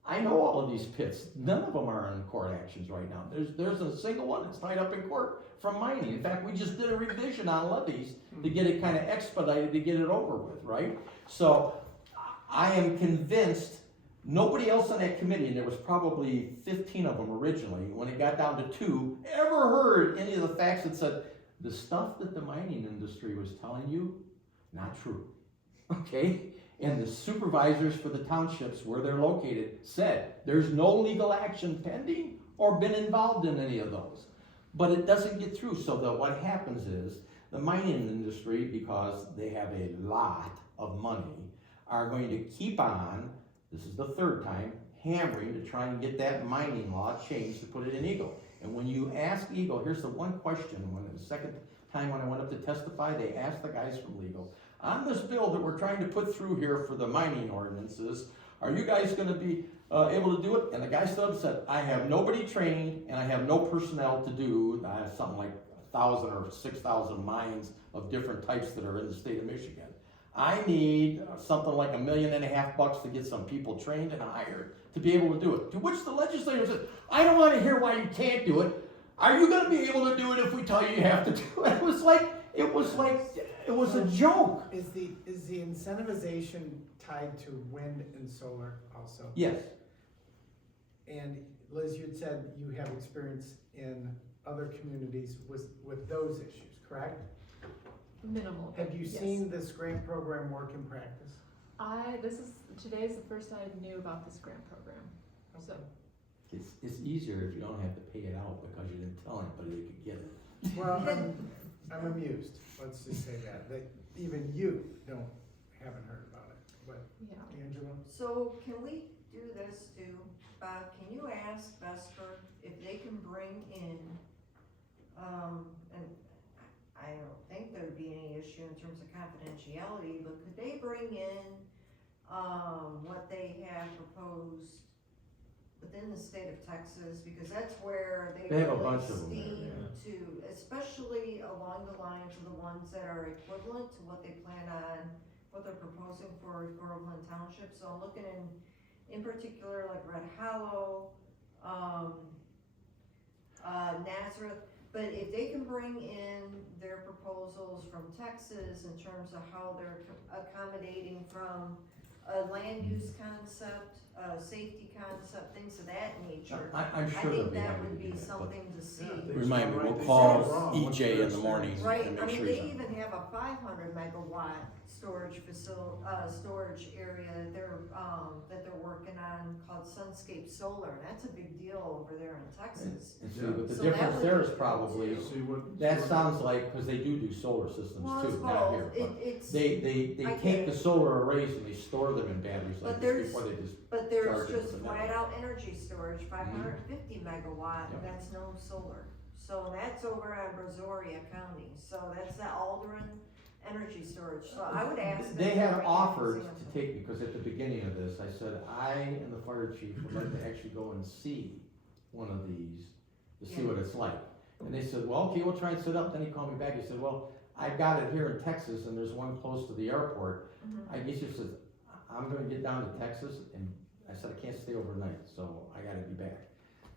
I know all of these pits. None of them are in court actions right now. There's a single one that's tied up in court from mining. In fact, we just did a revision on levies to get it kind of expedited to get it over with, right? So I am convinced nobody else on that committee, and there was probably 15 of them originally, when it got down to 2, ever heard any of the facts that said, the stuff that the mining industry was telling you, not true, okay? And the supervisors for the townships where they're located said, there's no legal action pending or been involved in any of those. But it doesn't get through, so that what happens is, the mining industry, because they have a lot of money, are going to keep on, this is the 3rd time, hammering to try and get that mining law changed to put it in Eagle. And when you ask Eagle, here's the one question, when the second time when I went up to testify, they asked the guys from legal, on this bill that we're trying to put through here for the mining ordinances, are you guys gonna be able to do it? And the guy stood up and said, I have nobody trained and I have no personnel to do, I have something like 1,000 or 6,000 mines of different types that are in the state of Michigan. I need something like $1.5 million to get some people trained and hired to be able to do it. To which the legislator said, I don't want to hear why you can't do it. Are you going to be able to do it if we tell you you have to do it? It was a joke. Is the incentivization tied to wind and solar also? Yes. And Liz, you'd said you have experience in other communities with those issues, correct? Minimal. Have you yes. seen this grant program work in practice? Today's the first I knew about this grant program, so. It's easier if you don't have to pay it out because you didn't tell anybody they could get it. Well, I'm amused, let's just say that even you haven't heard about it, but Yeah. Angela? So can we do this too? Bob, can you ask Vesper if they can bring in, and I don't think there'd be any issue in terms of confidentiality, but could they bring in, what they have proposed within the state of Texas, because that's where they They have a really bunch of them there, steam yeah. to, especially along the lines of the ones that are equivalent to what they plan on, what they're proposing for Groveland Township. So I'm looking in particular like Red Hollow, Nazareth, but if they can bring in their proposals from Texas in terms of how they're accommodating from a land use concept, safety concept, things of that nature. I'm I sure they'll think be that happy would to be do that, but something to see. Yeah, Remind me, Right, we'll they call say it's wrong. What's EJ their in the morning experience? Right, and I make mean, sure they he's on. even have a 500 megawatt storage area that they're working on called Sunscape Solar, and that's a big deal over there in Texas. And see, Yeah. but the So that difference would there be is good, probably, too. See what. that what- sounds like, cause they do solar systems Well, it's too, not here. both, But it's, they I take get the it. solar arrays and they store them in batteries But like there's- this before they just, but there's charge it just with the flat out energy storage, 550 megawatt, Yep. and that's no solar. So that's over in Brazoria County, so that's the Aldrin energy storage, so I would ask them. they to had bring in offered example. to take me, because at the beginning of this, I said, I and the fire chief would like to actually go and see one of these, to see Yeah. what it's like. And they said, well, okay, we'll try and set up, then he called me back, he said, well, I got it here in Texas, and there's one close to the airport. Mhm. I guess he says, I'm gonna get down to Texas, and I said, I can't stay overnight, so I gotta be back.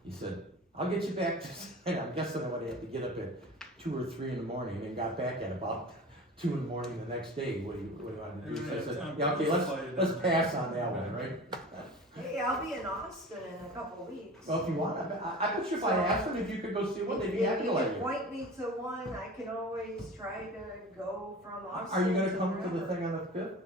He said, I'll get you back, and I'm guessing I would have to get up at 2 or 3 in the morning, and got back at about 2 in the morning the next day, what do you want to do? So I said, yeah, okay, let's pass on that one, right? Hey, I'll be in Austin in a couple weeks. Well, if you want, I bet you if I asked them if you could go see one, they'd be happy to If let you you. point me to one, I can always try to go from Are Austin you gonna come to the wherever. thing on the 5th?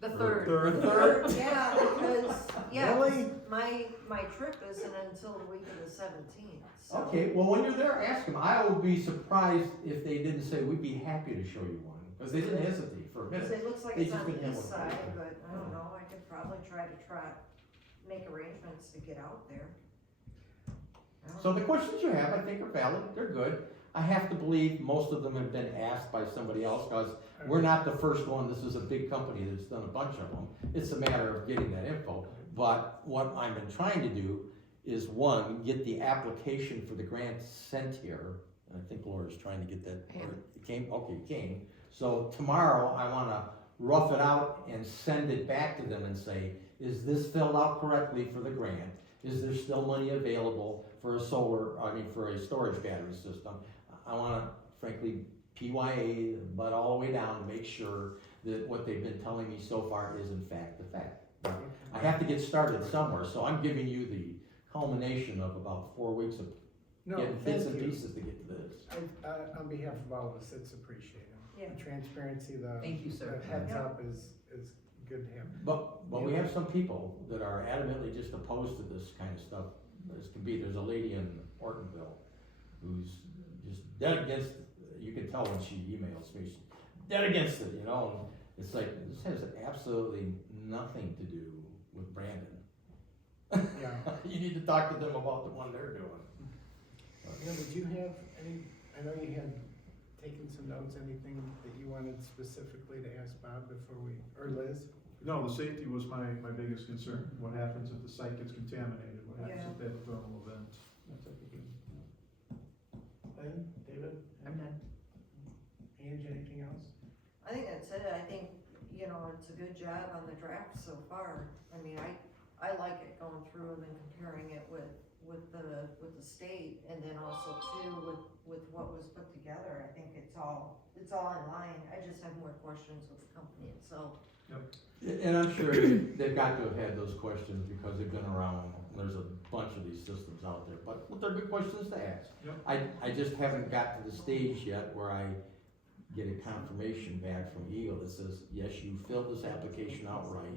The third. Third? Yeah, because, yeah, Really? my trip isn't until the week of the 17th, so. Okay, well, when you're there, ask them. I will be surprised if they didn't say, we'd be happy to show you one, because they didn't hesitate for a Because minute. it looks like They it's just on the didn't have east one. side, but I don't know, I could probably make arrangements to get out there. I don't So the know. questions you have, I think are valid, they're good. I have to believe most of them have been asked by somebody else, because we're not the first one, this is a big company that's done a bunch of them. It's a matter of getting that info, but what I've been trying to do is, one, get the application for the grant sent here. And I think Laura's trying to get that, or it came, okay, it came. So tomorrow, I wanna rough it out and send it back to them and say, is this filled out correctly for the grant? Is there still money available for a for a storage battery system? I wanna, frankly, PYA, but all the way down, to make sure that what they've been telling me so far is in fact the fact. But I have to get started somewhere, so I'm giving you the culmination of about 4 weeks of No, getting thank bits and you. pieces to get to this. On behalf of all of us, it's appreciated. Yeah. The transparency, Thank you, sir. the heads Yeah. up is good to have. But we have some people that are adamantly just opposed to this kind of stuff. This can be, there's a lady in Ortonville who's just dead against, you can tell when she emails me, she's dead against it, you know? And it's like, this has absolutely nothing to do with Brandon. Yeah. You need to talk to them about the one they're doing. Neil, did you have any, I know you had taken some notes, anything that you wanted specifically to ask Bob before or Liz? No, the safety was my biggest concern. What happens if the site gets contaminated? What happens Yeah. if they have a thermal event? That type of thing. Lynn, David? I'm done. Ange, anything else? I think that's it, I think, it's a good job on the draft so far. I mean, I like it going through and then comparing it with the state, and then also too with what was put together. I think it's all in line. I just have more questions with the company itself. And I'm sure they've got to have had those questions because they've been around. There's a bunch of these systems out there, but they're good questions to ask. Yep. I just haven't got to the stage yet where I get a confirmation back from Eagle that says, yes, you filled this application out right,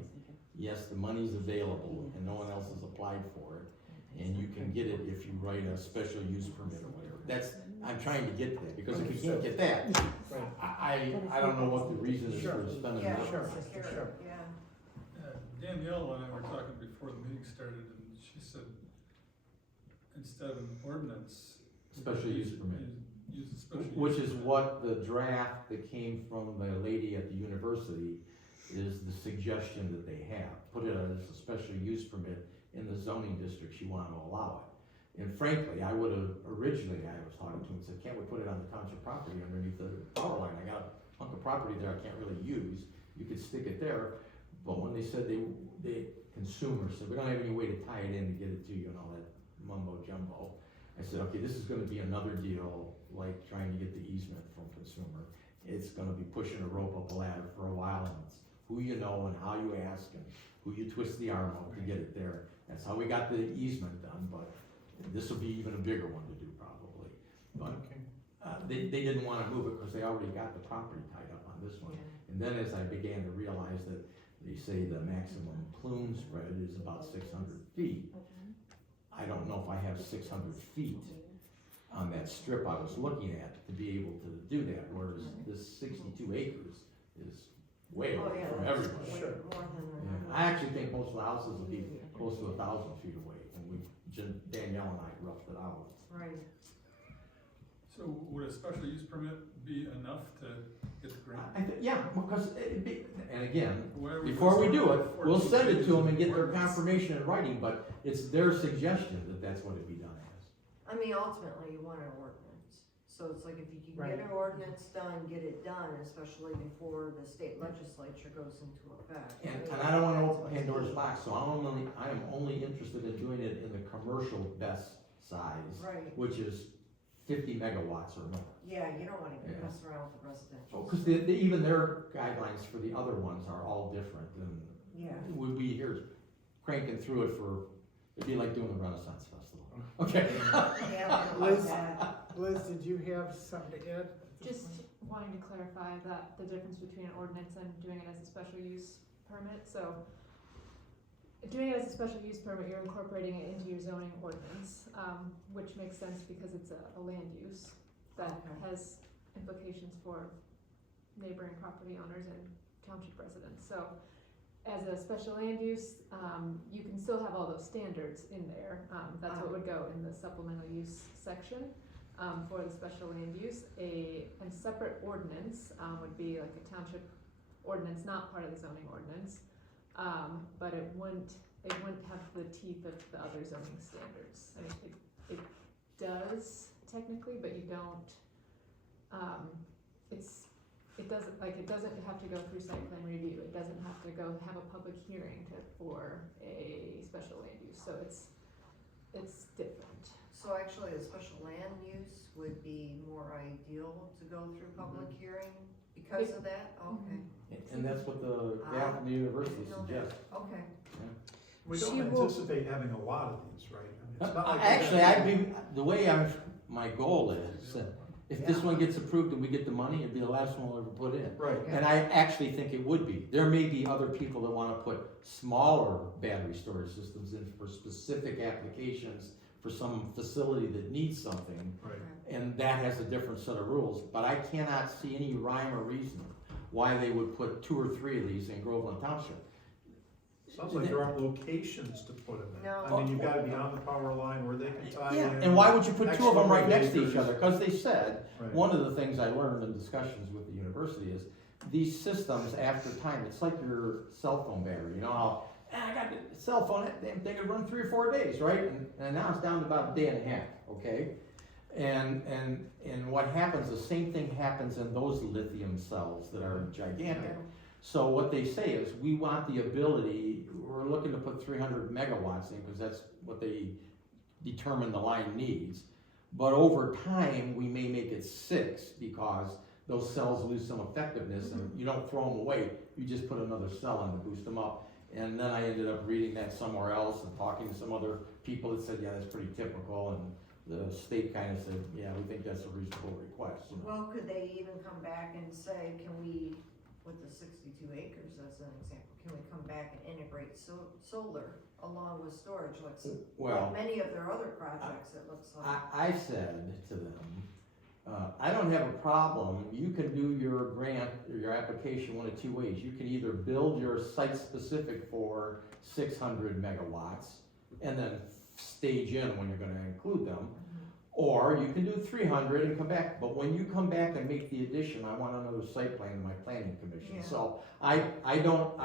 yes, the money's available, and no one else has applied for it, and you can get it if you write a special use permit or whatever. That's, I'm trying to get to that, because if you can't get that, I don't know what the reason is for spending Yeah, money. Sure, secure, sure. yeah. Danielle and I were talking before the meeting started, and she said, instead of an ordinance. Special use permit. Use a special use. Which is permit. what the draft that came from the lady at the university is the suggestion that they have. Put it as a special use permit in the zoning districts you want to allow it. And frankly, I would have, originally I was talking to him and said, can't we put it on the township property underneath the power line? I got a hunk of property there I can't really use. You could stick it there. But when they said they consumers said, we don't have any way to tie it in to get it to you and all that mumbo jumbo. I said, okay, this is gonna be another deal, like trying to get the easement from consumer. It's gonna be pushing a rope up a ladder for a while, and it's who you know and how you ask and who you twist the arm of to get it there. That's how we got the easement done, but this will be even a bigger one to do probably. But they didn't wanna move it because they already got the property tied up on this one. And then as I began to realize that they say the maximum plume spread is about 600 feet. I don't know if I have 600 feet on that strip I was looking at to be able to do that, whereas this 62 acres is way Oh, away yeah, from that's everybody. way more than. Yeah, I actually think most of the houses will be close to 1,000 feet away, and Danielle and I roughed it out. Right. So would a special use permit be enough to get the grant? Yeah, because and again, Why are before we do it, 14 we'll send it to them and pages get of their ordinance? confirmation in writing, but it's their suggestion that that's what it be done as. I mean, ultimately, you want an ordinance, so it's like if you can get Right. an ordinance done, get it done, especially before the state legislature goes into effect. And I don't wanna open Pandora's box, so I am only interested in doing it in the commercial best size, Right, which is 50 megawatts or more. yeah, you don't wanna Yeah. mess around with the residential. Because even their guidelines for the other ones are all different, and Yeah. we'd be here cranking through it for, it'd be like doing the Renaissance Festival. Okay. Yeah, Liz? like that. Liz, did you have something to add? Just wanting to clarify that the difference between an ordinance and doing it as a special use permit, so doing it as a special use permit, you're incorporating it into your zoning ordinance, which makes sense because it's a land use that Okay. has implications for neighboring property owners and township residents. So as a special land use, you can still have all those standards in there. That's what would go in the supplemental use section for the special land use. A separate ordinance would be like a township ordinance, not part of the zoning ordinance. But it wouldn't have the teeth of the other zoning standards. I mean, it does technically, but you don't, it doesn't have to go through site plan review. It doesn't have to go have a public hearing for a special land use, so it's different. So actually, a special land use would be more ideal to go through public hearing because of that? Okay, And that's what the staff of the university suggests. okay. We don't She will- anticipate having a lot of these, right? I mean, it's not like we're Actually, gonna- the way my goal is, if this one gets approved and we get the money, it'd be the last one we'll ever put in. Right. And I actually think it would be. There may be other people that wanna put smaller battery storage systems in for specific applications for some facility that needs something, Right. and that has a different set of rules. But I cannot see any rhyme or reason why they would put 2 or 3 of these in Groveland Township. Sounds like there aren't locations to put them in. No. I mean, you've gotta be on the power line where they can tie Yeah, in. and why would you put 2 of them right next to each X other? Cause they said, Right. one of the things I learned in discussions with the university is, these systems, after time, it's like your cell phone battery, you know, how, I got the cell phone, that damn thing could run 3 or 4 days, right? And now it's down to about a day and a half, okay? And what happens, the same thing happens in those lithium cells that are gigantic. So what they say is, we want the ability, we're looking to put 300 megawatts in, because that's what they determine the line needs. But over time, we may make it 6, because those cells lose some effectiveness, and you don't throw them away, you just put another cell in to boost them up. And then I ended up reading that somewhere else and talking to some other people that said, yeah, that's pretty typical, and the state kinda said, yeah, we think that's a reasonable request, you know. Well, could they even come back and say, can we, with the 62 acres as an example, can we come back and integrate solar along with storage, Well, like many of their other projects, it looks like. I said to them, I don't have a problem, you can do your grant, or your application one of two ways. You can either build your site specific for 600 megawatts, and then stage in when you're gonna include them, or you can do 300 and come back, but when you come back and make the addition, I want another site plan in my planning commission. Yeah. So I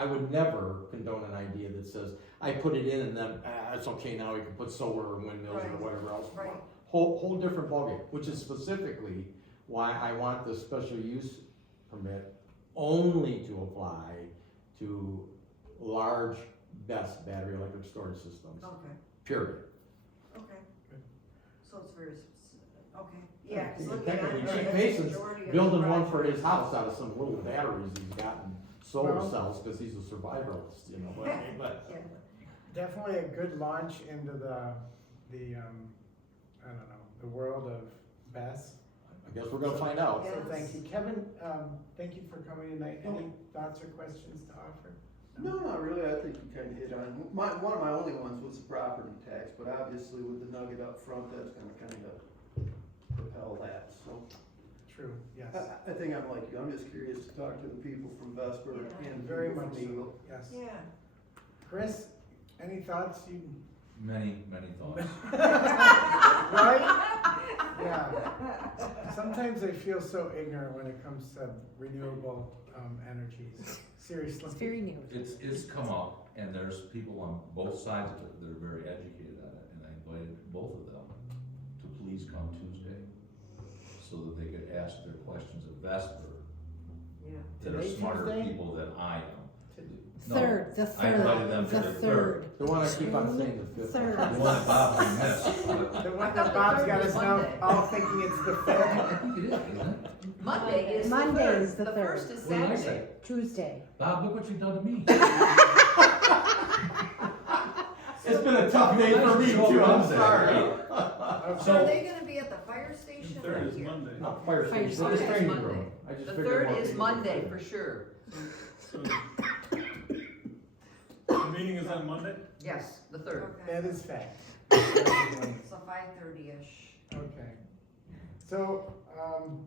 would never condone an idea that says, I put it in and then, it's okay, now we can put solar or windmills or Right. whatever else. Right. Whole different ballgame, which is specifically why I want the special use permit only to apply to large BESS, battery electric storage systems, Okay, period. okay. So it's very specific, okay, yeah, 'cause looking at Technically, it, Chief the Mason's majority of the building one for projects- his house out of some little batteries he's got in solar Well- cells, cause he's a survivalist, you know what I mean, but. Yeah. Definitely a good launch into the I don't know, the world of BESS. I guess we're gonna find out. Yeah. So thank you. Kevin, thank you for coming tonight. Any thoughts or questions to offer? No, not really. I think you kind of hit on, one of my only ones was the property tax, but obviously with the nugget up front, that's gonna kind of propel that, so. True, yes. I think I'm like you, I'm just curious to talk to the people from Vesper Yeah. and Very people much from so, Eagle. yes. Yeah. Chris, any thoughts? You Many, many thoughts. right? Yeah. Sometimes I feel so ignorant when it comes to renewable energies. Seriously. It's very new. It's come up, and there's people on both sides of it that are very educated on it, and I invited both of them to please come Tuesday, so that they could ask their questions of Vesper, Yeah. that are Today, smarter Tuesday? people than I am. No, Third, the I invited them third, to the the third. The one I keep on saying, the fifth. Third. The one that Bob missed, but The I one thought that the Bob's third got was us now Monday. all thinking it's the fifth. I think it is, isn't it? Monday is the Monday third. is the The third. first is What did I Saturday. say? Tuesday. Bob, look what you've done to me. It's been a tough day for me too, I'm sorry. So are they gonna be at the fire station or Third is here? Monday. No, fire station, station. this Third is training Monday. room. I just The figured third more is people would Monday fit. for sure. So the meeting is on Monday? Yes, the third. That Okay, is fact. so 5:30-ish. Okay. So,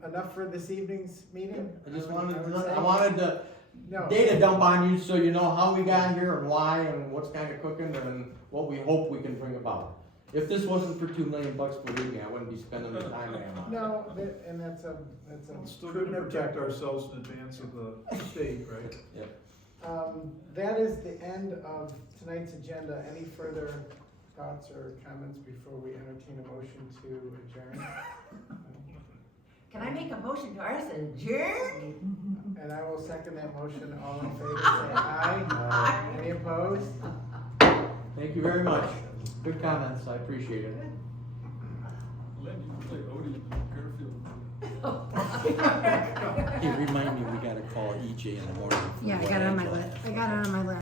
enough for this evening's meeting? I just would wanted say. I wanted to No. data dump on you so you know how we got here and why and what's kind of cooking and what we hope we can bring about. If this wasn't for $2 million, believe me, I wouldn't be spending the time I am on it. No, and that's a We're still prudent gonna protect objective. ourselves in advance of the state, right? That is the end of tonight's agenda. Any further thoughts or comments before we entertain a motion to adjourn? Can I make a motion to ours adjourn? And I will second that motion. All in favor, say aye. Any opposed? Thank you very much. Good comments, I appreciate it. Lynn, you can play Odie in Garfield. Hey, remind me, we gotta call EJ in the morning. Yeah, I got it on my list. I got it on my list.